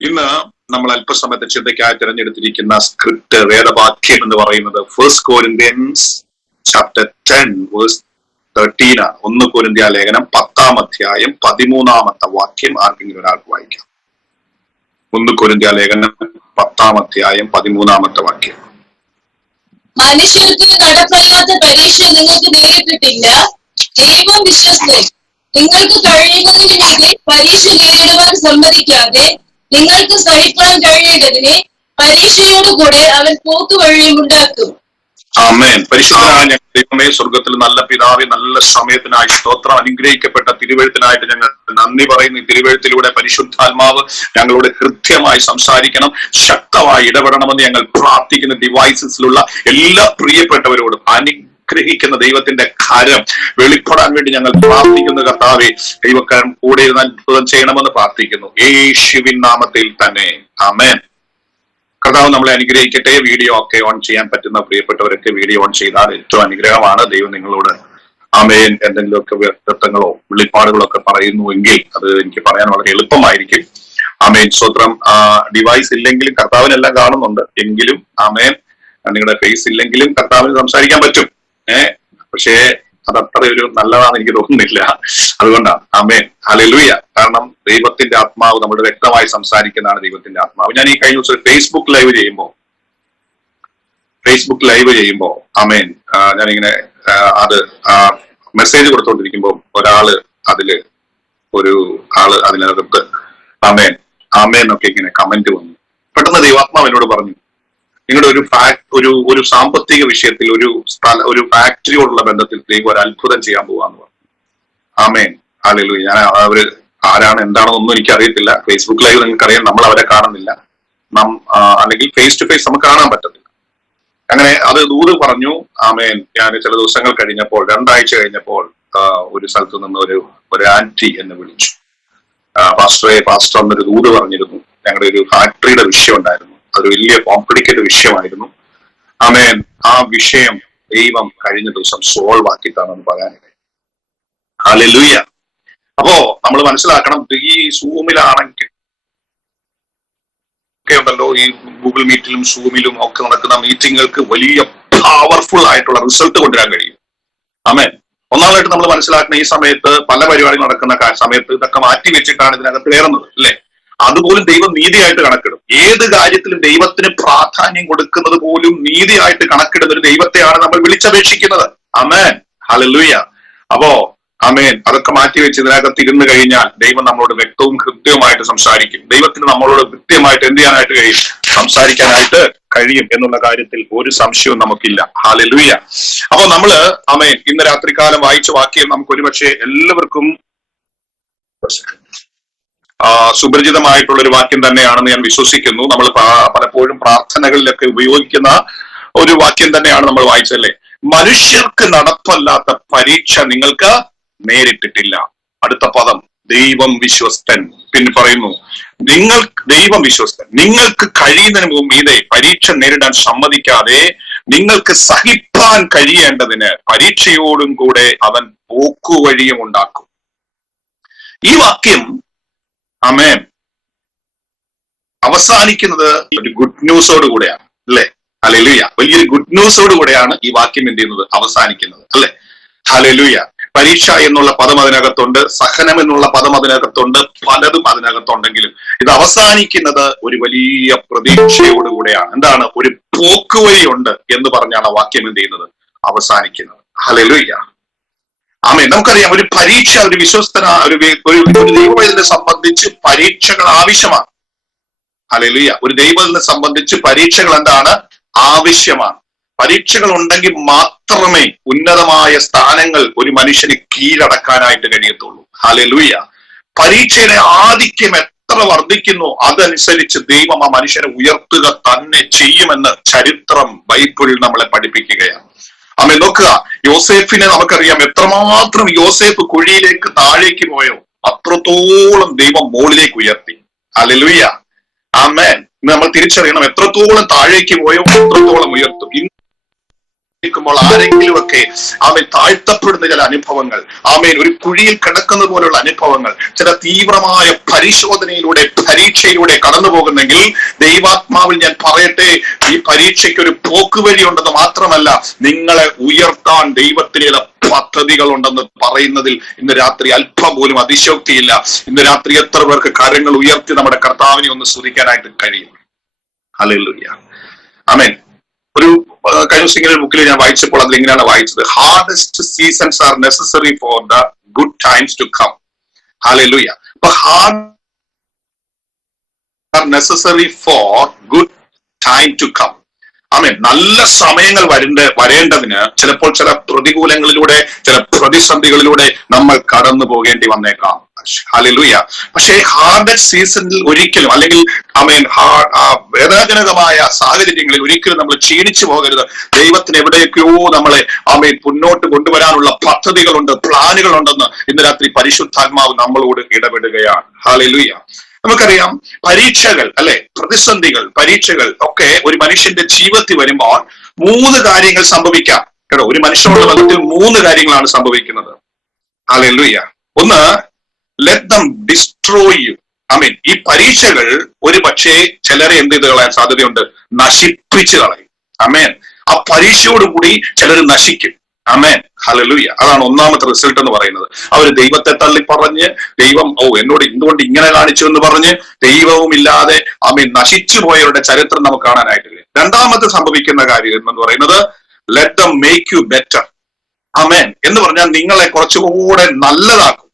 ഇന്ന് നമ്മൾ അല്പസമയത്തെ ചിന്തയ്ക്കായി തിരഞ്ഞെടുത്തിരിക്കുന്ന സ്ക്രിപ്റ്റ് വേദവാക്യം എന്ന് പറയുന്നത് 1 Corinthians chapter 10 verse 13 ആണ്. 1 കൊരിന്ത്യ ലേഖനം 10-ാം അധ്യായം 13-ാമത്തെ വാക്യം ആർക്കെങ്കിലും ഒരാൾക്ക് വായിക്കാം. 1 കൊരിന്ത്യ ലേഖനം 10-ാം അധ്യായം 13-ാമത്തെ വാക്യം. മനുഷ്യർക്ക് നടപ്പല്ലാത്ത പരീക്ഷ നിങ്ങൾക്ക് നേരിട്ടിട്ടില്ല. ദൈവം വിശ്വസ്തൻ. നിങ്ങൾക്ക് കഴിയുന്നതിന് വേണ്ടി പരീക്ഷ നേരിടുവാൻ സമ്മതിക്കാതെ നിങ്ങൾക്ക് സഹിക്കാൻ കഴിയേണ്ടതിന് പരീക്ഷയോടുകൂടെ അവൻ പോക്കുവഴിയും ഉണ്ടാക്കും. ആമേൻ. പരിശുദ്ധനായ ഞങ്ങളുടെ ദൈവമേ, സ്വർഗത്തിൽ നല്ല പിതാവേ, നല്ല സമയത്തിനായി സ്തോത്രം. അനുഗ്രഹിക്കപ്പെട്ട തിരുവെഴുത്തിനായിട്ട് ഞങ്ങൾ നന്ദി പറയുന്നു. ഈ തിരുവെഴുത്തിലൂടെ പരിശുദ്ധാത്മാവ് ഞങ്ങളോട് ഹൃദ്യമായി സംസാരിക്കണം, ശക്തമായി ഇടപെടണമെന്ന് ഞങ്ങൾ പ്രാർത്ഥിക്കുന്ന ഡിവൈസസിലുള്ള എല്ലാ പ്രിയപ്പെട്ടവരോടും അനുഗ്രഹിക്കുന്ന ദൈവത്തിന്റെ കരം വെളിപ്പെടാൻ വേണ്ടി ഞങ്ങൾ പ്രാർത്ഥിക്കുന്ന കർത്താവേ, ദൈവക്കാരൻ കൂടെ ഇരുന്ന് അത്ഭുതം ചെയ്യണമെന്ന് പ്രാർത്ഥിക്കുന്നു യേശുവിൻ നാമത്തിൽ തന്നെ. ആമേൻ. കർത്താവ് നമ്മളെ അനുഗ്രഹിക്കട്ടെ. വീഡിയോ ഒക്കെ ഓൺ ചെയ്യാൻ പറ്റുന്ന പ്രിയപ്പെട്ടവരൊക്കെ വീഡിയോ ഓൺ ചെയ്താൽ ഏറ്റവും അനുഗ്രഹമാണ്. ദൈവം നിങ്ങളോട് ആമേൻ എന്തെങ്കിലുമൊക്കെ വ്യക്തത്വങ്ങളോ വെളിപ്പാടുകളോ ഒക്കെ പറയുന്നുവെങ്കിൽ അത് എനിക്ക് പറയാൻ വളരെ എളുപ്പമായിരിക്കും. ആമേൻ. സ്വത്രം. ഡിവൈസ് ഇല്ലെങ്കിലും കർത്താവിനെല്ലാം കാണുന്നുണ്ട് എങ്കിലും ആമേൻ, നിങ്ങളുടെ ഫേസ് ഇല്ലെങ്കിലും കർത്താവിന് സംസാരിക്കാൻ പറ്റും. പക്ഷേ അത് അത്ര ഒരു നല്ലതാണെന്ന് എനിക്ക് തോന്നുന്നില്ല. അതുകൊണ്ടാണ്. ആമേൻ. ഹല്ലേലൂയ. കാരണം ദൈവത്തിന്റെ ആത്മാവ് നമ്മുടെ വ്യക്തമായി സംസാരിക്കുന്നതാണ് ദൈവത്തിന്റെ ആത്മാവ്. ഞാൻ ഈ കഴിഞ്ഞ ദിവസം ഫേസ്ബുക്ക് ലൈവ് ചെയ്യുമ്പോ ആമേൻ, ഞാനിങ്ങനെ അത് മെസ്സേജ് കൊടുത്തോണ്ടിരിക്കുമ്പോ അതിനകത്ത് ആമേൻ ആമേൻ എന്നൊക്കെ ഇങ്ങനെ കമന്റ് വന്നു. പെട്ടെന്ന് ദൈവാത്മാവ് എന്നോട് പറഞ്ഞു, നിങ്ങളുടെ ഒരു സാമ്പത്തിക വിഷയത്തിൽ ഒരു ഫാക്ടറിയോടുള്ള ബന്ധത്തിൽ ദൈവം ഒരു അത്ഭുതം ചെയ്യാൻ പോവാന്ന് പറഞ്ഞു. ആമേൻ. ഹല്ലേലൂയ. ഞാൻ അവര് ആരാണ് എന്താണെന്നൊന്നും എനിക്ക് അറിയത്തില്ല. ഫേസ്ബുക്ക് ലൈവ് നിങ്ങൾക്കറിയാം, നമ്മൾ അവരെ കാണുന്നില്ല. അല്ലെങ്കിൽ ഫേസ് ടു ഫേസ് നമുക്ക് കാണാൻ പറ്റത്തില്ല. അങ്ങനെ അത് ദൂത് പറഞ്ഞു. ആമേൻ. ഞാൻ ചില ദിവസങ്ങൾ കഴിഞ്ഞപ്പോൾ, 2 ആഴ്ച കഴിഞ്ഞപ്പോൾ ഒരു സ്ഥലത്ത് നിന്ന് ഒരു ആന്റി എന്നെ വിളിച്ചു. പാസ്റ്റർ എന്നൊരു ദൂത് പറഞ്ഞിരുന്നു. ഞങ്ങളുടെ ഒരു ഫാക്ടറിയുടെ വിഷയം ഉണ്ടായിരുന്നു. അതൊരു വലിയ കോംപ്ലിക്കേറ്റഡ് വിഷയമായിരുന്നു. ആമേൻ. ആ വിഷയം ദൈവം കഴിഞ്ഞ ദിവസം സോൾവ് ആക്കിയിട്ടാണെന്ന് പറയാനിടയായി. ഹല്ലേലൂയ. അപ്പോ നമ്മൾ മനസ്സിലാക്കണം, ഈ സൂമിലാണെങ്കിൽ ഒക്കെ ഉണ്ടല്ലോ, ഈ ഗൂഗിൾ മീറ്റിലും സൂമിലും ഒക്കെ നടക്കുന്ന മീറ്റിങ്ങുകൾക്ക് വലിയ പവർഫുൾ ആയിട്ടുള്ള റിസൾട്ട് കൊണ്ടുവരാൻ കഴിയും. ആമേൻ. ഒന്നാമതായിട്ട് നമ്മൾ മനസ്സിലാക്കുന്ന, ഈ സമയത്ത് പല പരിപാടികൾ നടക്കുന്ന സമയത്ത് ഇതൊക്കെ മാറ്റി വെച്ചിട്ടാണ് ഇതിനകത്ത് കയറുന്നത്, അല്ലേ? അതുപോലും ദൈവം നീതിയായിട്ട് കണക്കിടും. ഏത് കാര്യത്തിലും ദൈവത്തിന് പ്രാധാന്യം കൊടുക്കുന്നത് പോലും നീതിയായിട്ട് കണക്കിടുന്ന ഒരു ദൈവത്തെയാണ് നമ്മൾ വിളിച്ചപേക്ഷിക്കുന്നത്. ആമേൻ. ഹല്ലേലൂയ. അപ്പോ ആമേൻ, അതൊക്കെ മാറ്റി വെച്ച് ഇതിനകത്ത് ഇരുന്ന് കഴിഞ്ഞാൽ ദൈവം നമ്മളോട് വ്യക്തവും കൃത്യവുമായിട്ട് സംസാരിക്കും. ദൈവത്തിന് നമ്മളോട് കൃത്യമായിട്ട് എന്ത് ചെയ്യാനായിട്ട് കഴിയും? സംസാരിക്കാനായിട്ട് കഴിയും എന്നുള്ള കാര്യത്തിൽ ഒരു സംശയവും നമുക്കില്ല. ഹല്ലേലൂയ. അപ്പൊ നമ്മള് ആമേൻ ഇന്ന് രാത്രികാലം വായിച്ച വാക്യം നമുക്ക് ഒരുപക്ഷെ എല്ലാവർക്കും സുപരിചിതമായിട്ടുള്ള ഒരു വാക്യം തന്നെയാണെന്ന് ഞാൻ വിശ്വസിക്കുന്നു. നമ്മൾ പലപ്പോഴും പ്രാർത്ഥനകളിലൊക്കെ ഉപയോഗിക്കുന്ന ഒരു വാക്യം തന്നെയാണ് നമ്മൾ വായിച്ചല്ലേ. മനുഷ്യർക്ക് നടപ്പല്ലാത്ത പരീക്ഷ നിങ്ങൾക്ക് നേരിട്ടിട്ടില്ല. അടുത്ത പദം ദൈവം വിശ്വസ്തൻ. പിന്നെ പറയുന്നു, ദൈവം വിശ്വസ്തൻ. നിങ്ങൾക്ക് കഴിയുന്നതിന് മീതെ പരീക്ഷ നേരിടാൻ സമ്മതിക്കാതെ നിങ്ങൾക്ക് സഹിപ്പാൻ കഴിയേണ്ടതിന് പരീക്ഷയോടും കൂടെ അവൻ പോക്കുവഴിയും ഉണ്ടാക്കും. ഈ വാക്യം ആമേൻ അവസാനിക്കുന്നത് ഒരു ഗുഡ് ന്യൂസോട് കൂടെയാണ്, അല്ലെ? ഹല്ലേലൂയ. വലിയൊരു ഗുഡ് ന്യൂസോട് കൂടെയാണ് ഈ വാക്യം എന്ത് ചെയ്യുന്നത്? അവസാനിക്കുന്നത്, അല്ലെ? ഹല്ലേലൂയ. പരീക്ഷ എന്നുള്ള പദം അതിനകത്തുണ്ട്, സഹനം എന്നുള്ള പദം അതിനകത്തുണ്ട്, പലതും അതിനകത്തുണ്ടെങ്കിലും ഇത് അവസാനിക്കുന്നത് ഒരു വലിയ പ്രതീക്ഷയോടുകൂടെയാണ്. എന്താണ്? ഒരു പോക്കുവഴി ഉണ്ട് എന്ന് പറഞ്ഞാണ് വാക്യം എന്ത് ചെയ്യുന്നത്? അവസാനിക്കുന്നത്. ഹല്ലേലൂയ. ആമേൻ. നമുക്കറിയാം, ഒരു പരീക്ഷ ഒരു ഒരു ദൈവവൈദ്യനെ സംബന്ധിച്ച് പരീക്ഷകൾ ആവശ്യമാണ്. ഹല്ലേലൂയ. ഒരു ദൈവത്തിനെ സംബന്ധിച്ച് പരീക്ഷകൾ എന്താണ്? ആവശ്യമാണ്. പരീക്ഷകൾ ഉണ്ടെങ്കിൽ മാത്രമേ ഉന്നതമായ സ്ഥാനങ്ങൾ ഒരു മനുഷ്യന് കീഴടക്കാനായിട്ട് കഴിയത്തുള്ളൂ. ഹല്ലേലൂയ. പരീക്ഷയുടെ ആധിക്യം എത്ര വർദ്ധിക്കുന്നു അതനുസരിച്ച് ദൈവം ആ മനുഷ്യനെ ഉയർത്തുക തന്നെ ചെയ്യുമെന്ന് ചരിത്രം ബൈബിളിൽ നമ്മളെ പഠിപ്പിക്കുകയാണ്. ആമേൻ. നോക്കുക, യോസേഫിനെ നമുക്കറിയാം. എത്രമാത്രം യോസേഫ് കുഴിയിലേക്ക് താഴേക്ക് പോയോ അത്രത്തോളം ദൈവം മുകളിലേക്ക് ഉയർത്തി. ഹല്ലേലൂയ. ആമേൻ. നമ്മൾ തിരിച്ചറിയണം, എത്രത്തോളം താഴേക്ക് പോയോ അത്രത്തോളം ഉയർത്തും. ുമ്പോൾ ആരെങ്കിലുമൊക്കെ ആമേൻ താഴ്ത്തപ്പെടുന്ന ചില അനുഭവങ്ങൾ, ആമേൻ ഒരു കുഴിയിൽ കിടക്കുന്ന പോലുള്ള അനുഭവങ്ങൾ, ചില തീവ്രമായ പരിശോധനയിലൂടെ പരീക്ഷയിലൂടെ കടന്നു പോകുന്നെങ്കിൽ ദൈവാത്മാവിൽ ഞാൻ പറയട്ടെ, ഈ പരീക്ഷയ്ക്ക് ഒരു പോക്കുവഴി ഉണ്ടെന്ന് മാത്രമല്ല, നിങ്ങളെ ഉയർത്താൻ ദൈവത്തിന് ചില പദ്ധതികൾ ഉണ്ടെന്ന് പറയുന്നതിൽ ഇന്ന് രാത്രി അല്പം പോലും അതിശോക്തിയില്ല. ഇന്ന് രാത്രി എത്ര പേർക്ക് കരങ്ങൾ ഉയർത്തി നമ്മുടെ കർത്താവിനെ ഒന്ന് സ്തുതിക്കാനായിട്ട് കഴിയും? ഹല്ലേലൂയ, ആമേൻ. ഒരു കഴിഞ്ഞ ദിവസം ഇങ്ങനെ ബുക്കിൽ ഞാൻ വായിച്ചപ്പോൾ അതിൽ ഇങ്ങനെയാണ് വായിച്ചത്: hardest seasons are necessary for the good times to come. Hallelujah. അപ്പൊ hard are necessary for good time to come. Amen. നല്ല സമയങ്ങൾ വരേണ്ടതിന് ചിലപ്പോൾ ചില പ്രതികൂലങ്ങളിലൂടെ, ചില പ്രതിസന്ധികളിലൂടെ നമ്മൾ കടന്നു പോകേണ്ടി വന്നേക്കാം. ഹല്ലേലൂയ. പക്ഷേ ഹാർഡസ്റ്റ് സീസണിൽ ഒരിക്കലും, അല്ലെങ്കിൽ ആമേൻ, വേദനാജനകമായ സാഹചര്യങ്ങളിൽ ഒരിക്കലും നമ്മൾ ക്ഷീണിച്ചു പോകരുത്. ദൈവത്തിന് എവിടെയൊക്കെയോ നമ്മളെ ആമേൻ മുന്നോട്ട് കൊണ്ടുവരാനുള്ള പദ്ധതികളുണ്ട്, പ്ലാനുകളുണ്ടെന്ന് ഇന്ന് രാത്രി പരിശുദ്ധാത്മാവ് നമ്മളോട് ഇടപെടുകയാണ്. ഹല്ലേലൂയ. നമുക്കറിയാം, പരീക്ഷകൾ അല്ലെ, പ്രതിസന്ധികൾ, പരീക്ഷകൾ ഒക്കെ ഒരു മനുഷ്യന്റെ ജീവിതത്തിൽ വരുമ്പോൾ 3 കാര്യങ്ങൾ സംഭവിക്കാം കേട്ടോ. ഒരു മനുഷ്യനുള്ള ബന്ധത്തിൽ 3 കാര്യങ്ങളാണ് സംഭവിക്കുന്നത്. ഹല്ലേലൂയ. ഒന്ന്, ലെറ്റ് ദം ഡിസ്ട്രോയ് യു. ആമേൻ. ഈ പരീക്ഷകൾ ഒരു പക്ഷേ ചിലരെ എന്ത് ചെയ്ത് കളയാൻ സാധ്യതയുണ്ട്? നശിപ്പിച്ചു കളയും. ആമേൻ. ആ പരീക്ഷയോടുകൂടി ചിലർ നശിക്കും. ആമേൻ. ഹല്ലേലൂയ. അതാണ് ഒന്നാമത്തെ റിസൾട്ട് എന്ന് പറയുന്നത്. അവർ ദൈവത്തെ തള്ളി പറഞ്ഞ്, ദൈവം എന്നോട് എന്തുകൊണ്ട് ഇങ്ങനെ കാണിച്ചു എന്ന് പറഞ്ഞ് ദൈവവും ഇല്ലാതെ ആമേൻ നശിച്ചു പോയവരുടെ ചരിത്രം നമുക്ക് കാണാനായിട്ട് കഴിയും. രണ്ടാമത്തെ സംഭവിക്കുന്ന കാര്യം എന്ന് പറയുന്നത്, let them make you better. Amen. എന്ന് പറഞ്ഞാൽ നിങ്ങളെ കുറച്ചുകൂടെ നല്ലതാക്കും.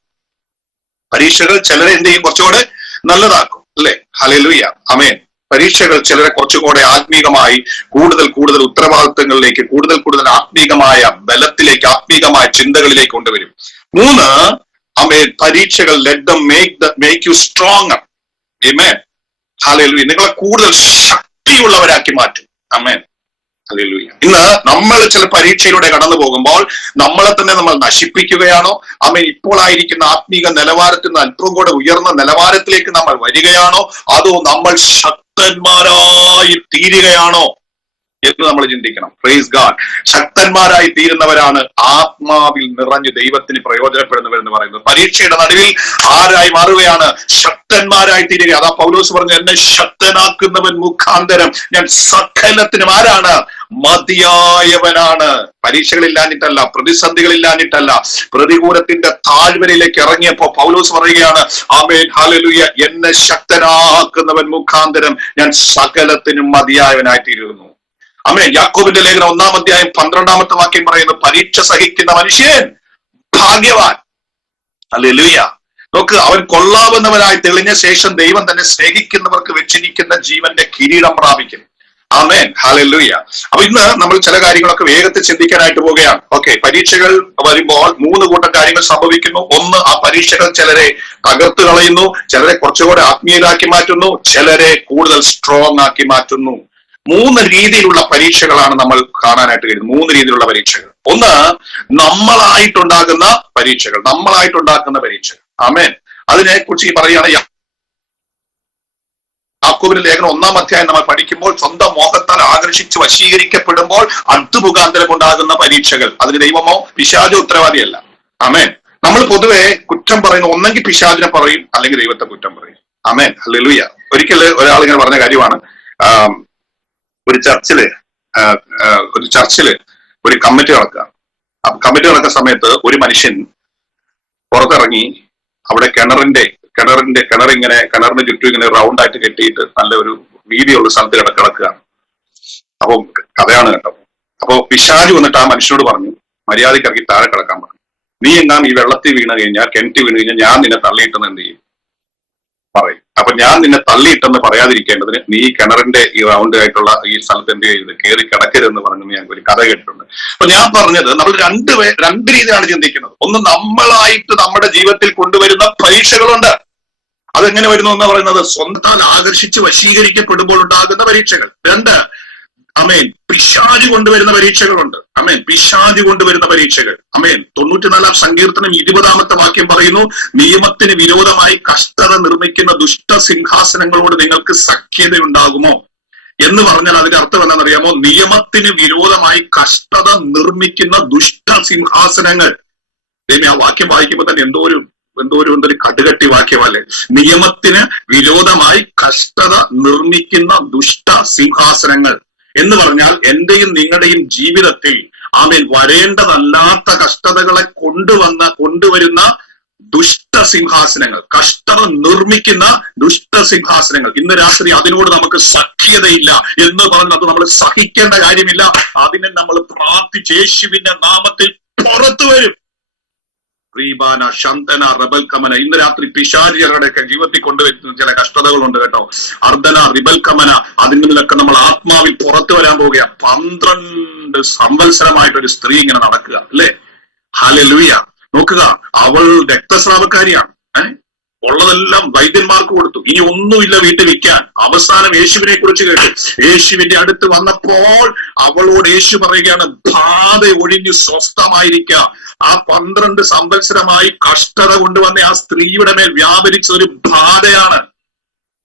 പരീക്ഷകൾ ചിലരെ എന്ത് ചെയ്യും? കുറച്ചുകൂടെ നല്ലതാക്കും അല്ലെ? ഹല്ലേലൂയ, ആമേൻ. പരീക്ഷകൾ ചിലരെ കുറച്ചുകൂടെ ആത്മീകമായി കൂടുതൽ ഉത്തരവാദിത്തങ്ങളിലേക്ക്, കൂടുതൽ ആത്മീകമായ ബലത്തിലേക്ക്, ആത്മീകമായ ചിന്തകളിലേക്ക് കൊണ്ടുവരും. 3, ആമേൻ, പരീക്ഷകൾ let them make U stronger. ആമേൻ. ഹല്ലേലൂയ. നിങ്ങളെ കൂടുതൽ ശക്തിയുള്ളവരാക്കി മാറ്റും. ആമേൻ. ഹല്ലേലൂയ. ഇന്ന് നമ്മൾ ചില പരീക്ഷയിലൂടെ കടന്നു പോകുമ്പോൾ നമ്മളെ തന്നെ നമ്മൾ നശിപ്പിക്കുകയാണോ? ആമേൻ. ഇപ്പോൾ ആയിരിക്കുന്ന ആത്മീക നിലവാരത്തിൽ നിന്ന് അല്പം കൂടെ ഉയർന്ന നിലവാരത്തിലേക്ക് നമ്മൾ വരികയാണോ? അതോ നമ്മൾ ശക്തന്മാരായി തീരുകയാണോ എന്ന് നമ്മൾ ചിന്തിക്കണം. Praise God. ശക്തന്മാരായി തീരുന്നവരാണ് ആത്മാവിൽ നിറഞ്ഞ് ദൈവത്തിന് പ്രയോജനപ്പെടുന്നവരെന്ന് പറയുന്നത്. പരീക്ഷയുടെ നടുവിൽ ആരായി മാറുകയാണ്? ശക്തന്മാരായി തീരുക. അതാ പൗലോസ് പറഞ്ഞു, എന്നെ ശക്തനാക്കുന്നവൻ മുഖാന്തരം ഞാൻ സകലത്തിനും ആരാണ്? മതിയായവനാണ്. പരീക്ഷകളില്ലാഞ്ഞിട്ടല്ല, പ്രതിസന്ധികളില്ലാഞ്ഞിട്ടല്ല, പ്രതികൂലത്തിന്റെ താഴ്വരയിലേക്ക് ഇറങ്ങിയപ്പോ പൗലോസ് പറയുകയാണ്, ആമേൻ, ഹല്ലേലൂയ, എന്നെ ശക്തനാക്കുന്നവൻ മുഖാന്തരം ഞാൻ സകലത്തിനും മതിയായവനായി തീരുന്നു. ആമേൻ. യാക്കോബിന്റെ ലേഖനം 1-ാം അധ്യായം 12-ാമത്തെ വാക്യം പറയുന്നു, പരീക്ഷ സഹിക്കുന്ന മനുഷ്യൻ ഭാഗ്യവാൻ. ഹല്ലേലൂയ. നോക്ക്, അവൻ കൊള്ളാവുന്നവനായി തെളിഞ്ഞ ശേഷം ദൈവം തന്നെ സ്നേഹിക്കുന്നവർക്ക് വെച്ചിരിക്കുന്ന ജീവന്റെ കിരീടം പ്രാപിക്കും. ആമേൻ. ഹല്ലേലൂയ. അപ്പൊ ഇന്ന് നമ്മൾ ചില കാര്യങ്ങളൊക്കെ വേഗത്തിൽ ചിന്തിക്കാനായിട്ട് പോവുകയാണ്. ഓക്കെ, പരീക്ഷകൾ വരുമ്പോൾ 3 കൂട്ടം കാര്യങ്ങൾ സംഭവിക്കുന്നു. ഒന്ന്, ആ പരീക്ഷകൾ ചിലരെ തകർത്ത് കളയുന്നു, ചിലരെ കുറച്ചുകൂടെ ആത്മീയരാക്കി മാറ്റുന്നു, ചിലരെ കൂടുതൽ സ്ട്രോങ് ആക്കി മാറ്റുന്നു. 3 രീതിയിലുള്ള പരീക്ഷകളാണ് നമ്മൾ കാണാനായിട്ട് കഴിയുന്നത്. 3 രീതിയിലുള്ള പരീക്ഷകൾ. ഒന്ന്, നമ്മളായിട്ടുണ്ടാകുന്ന പരീക്ഷകൾ. ആമേൻ. അതിനെ കുറിച്ച് പറയുകയാണ് യാക്കോബിന്റെ ലേഖനം 1-ാം അധ്യായം നമ്മൾ പഠിക്കുമ്പോൾ, സ്വന്തം മോഹത്താൽ ആകർഷിച്ച് വശീകരിക്കപ്പെടുമ്പോൾ അത് മുഖാന്തരം ഉണ്ടാകുന്ന പരീക്ഷകൾ. അതിന് ദൈവമോ പിശാചോ ഉത്തരവാദിയല്ല. ആമേൻ. നമ്മൾ പൊതുവെ കുറ്റം പറയുന്ന ഒന്നെങ്കിൽ പിശാചിനെ പറയും, അല്ലെങ്കിൽ ദൈവത്തെ കുറ്റം പറയും. ആമേൻ. ഹല്ലേലൂയ. ഒരിക്കൽ ഒരാൾ ഇങ്ങനെ പറഞ്ഞ കാര്യമാണ്, ഒരു ചർച്ചില് ഒരു കമ്മിറ്റി നടക്കുക. കമ്മിറ്റി നടക്കുന്ന സമയത്ത് ഒരു മനുഷ്യൻ പുറത്തിറങ്ങി അവിടെ കിണറിന്റെ ചുറ്റും ഇങ്ങനെ റൗണ്ട് ആയിട്ട് കെട്ടിയിട്ട് നല്ല ഒരു വീതിയുള്ള സ്ഥലത്ത് കിടക്കുകയാണ്. അപ്പൊ കഥയാണ് കേട്ടോ. അപ്പൊ പിശാച് വന്നിട്ട് ആ മനുഷ്യനോട് പറഞ്ഞു, മര്യാദയ്ക്ക് ഇറക്കി താഴെ കിടക്കാൻ പറഞ്ഞു. നീ എങ്ങാൻ ഈ വെള്ളത്തിൽ വീണ് കഴിഞ്ഞാൽ, കിണറ്റിൽ വീണ് കഴിഞ്ഞാൽ ഞാൻ നിന്നെ തള്ളിയിട്ടെന്ന് എന്ത് ചെയ്യും? പറയും. അപ്പൊ ഞാൻ നിന്നെ തള്ളിയിട്ടെന്ന് പറയാതിരിക്കേണ്ടതിന് നീ കിണറിന്റെ ഈ റൗണ്ട് ആയിട്ടുള്ള ഈ സ്ഥലത്ത് എന്ത് ചെയ്ത് കയറി കിടക്കരുതെന്ന് പറഞ്ഞു ഞാൻ ഒരു കഥ കേട്ടിട്ടുണ്ട്. അപ്പൊ ഞാൻ പറഞ്ഞത്, നമ്മൾ രണ്ട് രീതിയിലാണ് ചിന്തിക്കുന്നത്. ഒന്ന്, നമ്മളായിട്ട് നമ്മുടെ ജീവിതത്തിൽ കൊണ്ടുവരുന്ന പരീക്ഷകളുണ്ട്. അതെങ്ങനെ വരുന്നു എന്ന് പറയുന്നത്, സ്വന്തത്താൽ ആകർഷിച്ച് വശീകരിക്കപ്പെടുമ്പോൾ ഉണ്ടാകുന്ന പരീക്ഷകൾ. 2, അമേൻ, പിശാച് കൊണ്ടുവരുന്ന പരീക്ഷകളുണ്ട്. അമേൻ, പിശാച് കൊണ്ടുവരുന്ന പരീക്ഷകൾ. അമേൻ. 94-ാം സങ്കീർത്തനം 20-ാമത്തെ വാക്യം പറയുന്നു, നിയമത്തിന് വിരോധമായി കഷ്ടത നിർമ്മിക്കുന്ന ദുഷ്ടസിംഹാസനങ്ങളോട് നിങ്ങൾക്ക് സഖ്യത ഉണ്ടാകുമോ? എന്ന് പറഞ്ഞാൽ അതിന്റെ അർത്ഥം എന്താണെന്നറിയാമോ? നിയമത്തിന് വിരോധമായി കഷ്ടത നിർമ്മിക്കുന്ന ദുഷ്ട സിംഹാസനങ്ങൾ. ആ വാക്യം വായിക്കുമ്പോൾ തന്നെ എന്തൊരു കടുകട്ടി വാക്യമല്ലേ? നിയമത്തിന് വിരോധമായി കഷ്ടത നിർമ്മിക്കുന്ന ദുഷ്ട സിംഹാസനങ്ങൾ എന്ന് പറഞ്ഞാൽ എന്റെയും നിങ്ങളുടെയും ജീവിതത്തിൽ ആമേൻ വരേണ്ടതല്ലാത്ത കഷ്ടതകളെ കൊണ്ടുവരുന്ന ദുഷ്ട സിംഹാസനങ്ങൾ, കഷ്ടത നിർമ്മിക്കുന്ന ദുഷ്ട സിംഹാസനങ്ങൾ. ഇന്ന് രാത്രി അതിനോട് നമുക്ക് സഖ്യതയില്ല എന്ന് പറഞ്ഞ് അത് നമ്മൾ സഹിക്കേണ്ട കാര്യമില്ല. അതിനെ നമ്മൾ പ്രാർത്ഥിച്ച് യേശുവിന്റെ നാമത്തിൽ പുറത്തു വരും. റീബാന ശന്തന റബൽക്കമന. ഇന്ന് രാത്രി പിശാചികളുടെയൊക്കെ ജീവിതത്തിൽ കൊണ്ടുവരുന്ന ചില കഷ്ടതകളുണ്ട് കേട്ടോ. അർദ്ധന റിബൽക്കമന, അതിൽ നിന്നൊക്കെ നമ്മൾ ആത്മാവിൽ പുറത്തു വരാൻ പോവുക. 12 സംവത്സരമായിട്ടൊരു സ്ത്രീ ഇങ്ങനെ നടക്കുക അല്ലെ? ഹല്ലേലൂയ. നോക്കുക, അവൾ രക്തസ്രാവക്കാരിയാണ്. ഉള്ളതെല്ലാം വൈദ്യന്മാർക്ക് കൊടുത്തു. ഇനി ഒന്നുമില്ല വീട്ടിൽ വിൽക്കാൻ. അവസാനം യേശുവിനെ കുറിച്ച് കേട്ടു. യേശുവിന്റെ അടുത്ത് വന്നപ്പോൾ അവളോട് യേശു പറയുകയാണ്, ബാധ ഒഴിഞ്ഞു സ്വസ്ഥമായിരിക്കുക. ആ 12 സംവത്സരമായി കഷ്ടത കൊണ്ടുവന്ന ആ സ്ത്രീയുടെ മേൽ വ്യാപരിച്ച ഒരു ബാധയാണ്.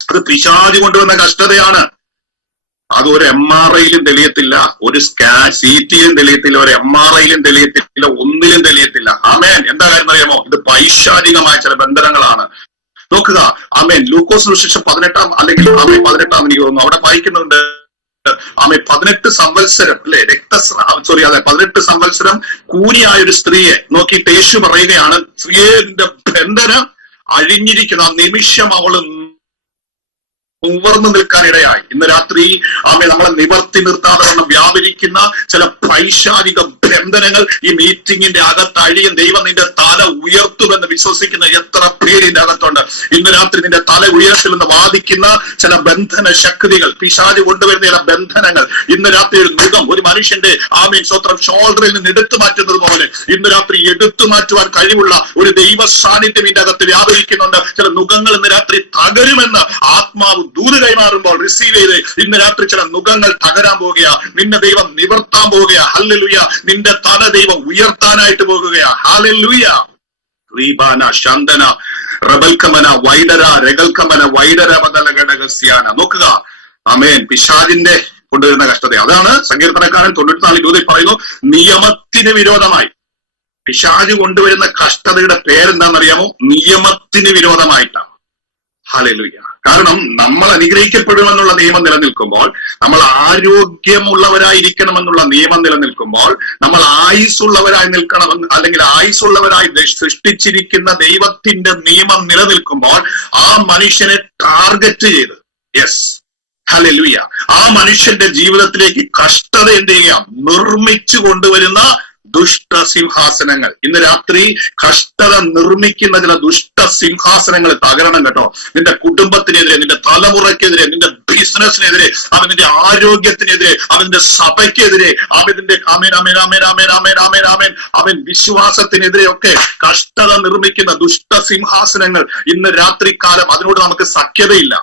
അത് പിശാച് കൊണ്ടുവന്ന കഷ്ടതയാണ്. അത് ഒരു MRIയിലും തെളിയത്തില്ല, ഒരു CTയിലും തെളിയത്തില്ല, ഒരു MRIയിലും തെളിയത്തില്ല, ഒന്നിലും തെളിയത്തില്ല. ആമേൻ. എന്താ കാര്യം അറിയാമോ? ഇത് പൈശാചികമായ ചില ബന്ധനങ്ങളാണ്. നോക്കുക, ആമേൻ. ലൂക്കോസ് സുവിശേഷം 18 അല്ലെങ്കിൽ 18 എനിക്ക് തോന്നുന്നു, അവിടെ വായിക്കുന്നുണ്ട്. ആമേൻ. 18 സംവത്സരം അല്ലെ 18 സംവത്സരം കൂനിയായ ഒരു സ്ത്രീയെ നോക്കിയിട്ട് യേശു പറയുകയാണ്, സ്ത്രീയുടെ ബന്ധനം അഴിഞ്ഞിരിക്കുന്ന ആ നിമിഷം അവള് ഉയർന്നു നിൽക്കാൻ ഇടയായി. ഇന്ന് രാത്രി നമ്മളെ നിവർത്തി നിർത്താതെ വണ്ണം വ്യാപരിക്കുന്ന ചില പൈശാചിക ബന്ധനങ്ങൾ ഈ മീറ്റിംഗിന്റെ അകത്ത് അഴിയും. ദൈവം നിന്റെ തല ഉയർത്തുമെന്ന് വിശ്വസിക്കുന്ന എത്ര പേരിന്റെ അകത്തുണ്ട്? ഇന്ന് രാത്രി നിന്റെ തല ഉയർത്തുമെന്ന് വാദിക്കുന്ന ചില ബന്ധന ശക്തികൾ, പിശാച് കൊണ്ടുവരുന്ന ചില ബന്ധനങ്ങൾ. ഇന്ന് രാത്രി ഒരു നുകം ഒരു മനുഷ്യന്റെ സ്വത്രം ഷോൾഡറിൽ നിന്ന് എടുത്തു മാറ്റുന്നത് പോലെ ഇന്ന് രാത്രി എടുത്തു മാറ്റുവാൻ കഴിവുള്ള ഒരു ദൈവ സാന്നിധ്യം ഇതിന്റെ അകത്ത് വ്യാപരിക്കുന്നുണ്ട്. ചില നുകങ്ങൾ ഇന്ന് രാത്രി തകരുമെന്ന് ആത്മാവ് ദൂത് കൈമാറുമ്പോൾ റിസീവ് ചെയ്ത് ഇന്ന് രാത്രി ചില നുകങ്ങൾ തകരാൻ പോകുക. നിന്നെ ദൈവം നിവർത്താൻ പോകുക. ഹല്ലേലൂയ. നിന്റെ തല ദൈവം ഉയർത്താനായിട്ട് പോകുക. ഹല്ലേലൂയ. റീബാന ശന്തന റബൽക്കമന വൈഡര രഗൽക്കമന വൈഡര ബദലഗടഗസ്യാന. നോക്കുക, ആമേൻ. പിശാചിന്റെ കൊണ്ടുവരുന്ന കഷ്ടത അതാണ്. സങ്കീർത്തനക്കാരൻ 94:20 പറയുന്നു, നിയമത്തിന് വിരോധമായി. പിശാച് കൊണ്ടുവരുന്ന കഷ്ടതയുടെ പേരെന്താണെന്നറിയാമോ? നിയമത്തിന് വിരോധമായിട്ടാണ്. ഹല്ലേലൂയ. കാരണം നമ്മൾ അനുഗ്രഹിക്കപ്പെടുമെന്നുള്ള നിയമം നിലനിൽക്കുമ്പോൾ, നമ്മൾ ആരോഗ്യമുള്ളവരായിരിക്കണമെന്നുള്ള നിയമം നിലനിൽക്കുമ്പോൾ, നമ്മൾ ആയുസ്സുള്ളവരായി നിൽക്കണമെന്ന് അല്ലെങ്കിൽ ആയുസ്സുള്ളവരായി സൃഷ്ടിച്ചിരിക്കുന്ന ദൈവത്തിന്റെ നിയമം നിലനിൽക്കുമ്പോൾ ആ മനുഷ്യനെ ടാർഗറ്റ് ചെയ്ത് ഹല്ലേലൂയ ആ മനുഷ്യന്റെ ജീവിതത്തിലേക്ക് കഷ്ടത എന്ത് ചെയ്യാം? നിർമ്മിച്ചു കൊണ്ടുവരുന്ന ദുഷ്ട സിംഹാസനങ്ങൾ. ഇന്ന് രാത്രി കഷ്ടത നിർമ്മിക്കുന്ന ചില ദുഷ്ട സിംഹാസനങ്ങൾ തകരണം കേട്ടോ. നിന്റെ കുടുംബത്തിനെതിരെ, നിന്റെ തലമുറയ്ക്കെതിരെ, നിന്റെ ബിസിനസിനെതിരെ, അവന്റെ ആരോഗ്യത്തിനെതിരെ, അവന്റെ സഭയ്ക്കെതിരെ, അവൻ വിശ്വാസത്തിനെതിരെ ഒക്കെ കഷ്ടത നിർമ്മിക്കുന്ന ദുഷ്ട സിംഹാസനങ്ങൾ ഇന്ന് രാത്രികാലം അതിനോട് നമുക്ക് സഖ്യതയില്ല.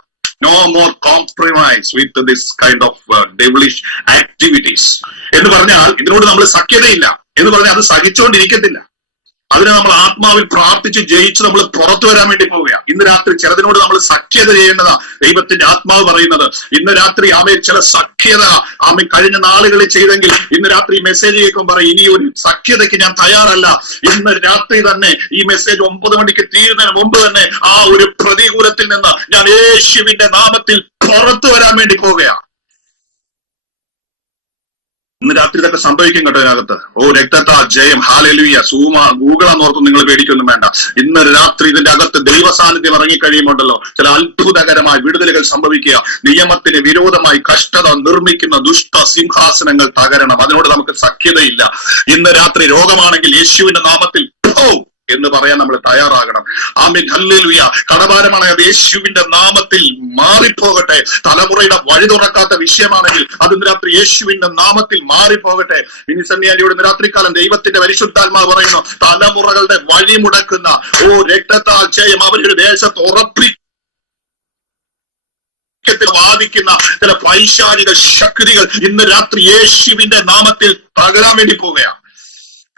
No more compromise with this kind of devilish activities. എന്ന് പറഞ്ഞാൽ ഇതിനോട് നമ്മൾ സഖ്യതയില്ല എന്ന് പറഞ്ഞാൽ അത് സഹിച്ചുകൊണ്ടിരിക്കത്തില്ല. അതിനെ നമ്മൾ ആത്മാവിൽ പ്രാർത്ഥിച്ച് ജയിച്ച് നമ്മൾ പുറത്തു വരാൻ വേണ്ടി പോവുക. ഇന്ന് രാത്രി ചിലതിനോട് നമ്മൾ സഖ്യത ചെയ്യേണ്ടതാ. ദൈവത്തിന്റെ ആത്മാവ് പറയുന്നത് ഇന്ന് രാത്രി ചില സഖ്യത കഴിഞ്ഞ നാളുകളിൽ ചെയ്തെങ്കിൽ ഇന്ന് രാത്രി മെസ്സേജ് കേൾക്കുമ്പോൾ പറയും, ഇനി ഒരു സഖ്യതയ്ക്ക് ഞാൻ തയ്യാറല്ല. ഇന്ന് രാത്രി തന്നെ ഈ മെസ്സേജ് 9 മണിക്ക് തീരുന്നതിന് മുമ്പ് തന്നെ ആ ഒരു പ്രതികൂലത്തിൽ നിന്ന് ഞാൻ യേശുവിന്റെ നാമത്തിൽ പുറത്തു വരാൻ വേണ്ടി പോവുകയാണ്. ഇന്ന് രാത്രി ഇതൊക്കെ സംഭവിക്കും കേട്ടോ ഇതിനകത്ത്. രക്തത്താ ജയം. ഹല്ലേലൂയ. ഗൂഗിളാന്നോർത്ത് നിങ്ങൾ പേടിക്കൊന്നും വേണ്ട. ഇന്ന് രാത്രി ഇതിന്റെ അകത്ത് ദൈവ സാന്നിധ്യം ഇറങ്ങിക്കഴിയുമ്പോണ്ടല്ലോ ചില അത്ഭുതകരമായ വിടുതലുകൾ സംഭവിക്കുക. നിയമത്തിന് വിരോധമായി കഷ്ടത നിർമ്മിക്കുന്ന ദുഷ്ട സിംഹാസനങ്ങൾ തകരണം. അതിനോട് നമുക്ക് സഖ്യതയില്ല. ഇന്ന് രാത്രി രോഗമാണെങ്കിൽ യേശുവിന്റെ നാമത്തിൽ എന്ന് പറയാൻ നമ്മൾ തയ്യാറാകണം. ആമേൻ. ഹല്ലേലൂയ. കടഭാരമാണ് അത് യേശുവിന്റെ നാമത്തിൽ മാറിപ്പോകട്ടെ. തലമുറയുടെ വഴി തുറക്കാത്ത വിഷയമാണെങ്കിൽ അത് ഇന്ന് രാത്രി യേശുവിന്റെ നാമത്തിൽ മാറിപ്പോകട്ടെ. മിനിസന്യാലിയോട് ഇന്ന് രാത്രികാലം ദൈവത്തിന്റെ പരിശുദ്ധാത്മാവ് പറയുന്നു, തലമുറകളുടെ വഴി മുടക്കുന്ന രക്തത്താൽ ജയം അവരുടെ ദേശത്ത് വാദിക്കുന്ന ചില പൈശാചിക ശക്തികൾ ഇന്ന് രാത്രി യേശുവിന്റെ നാമത്തിൽ തകരാൻ വേണ്ടി പോവുകയാണ്.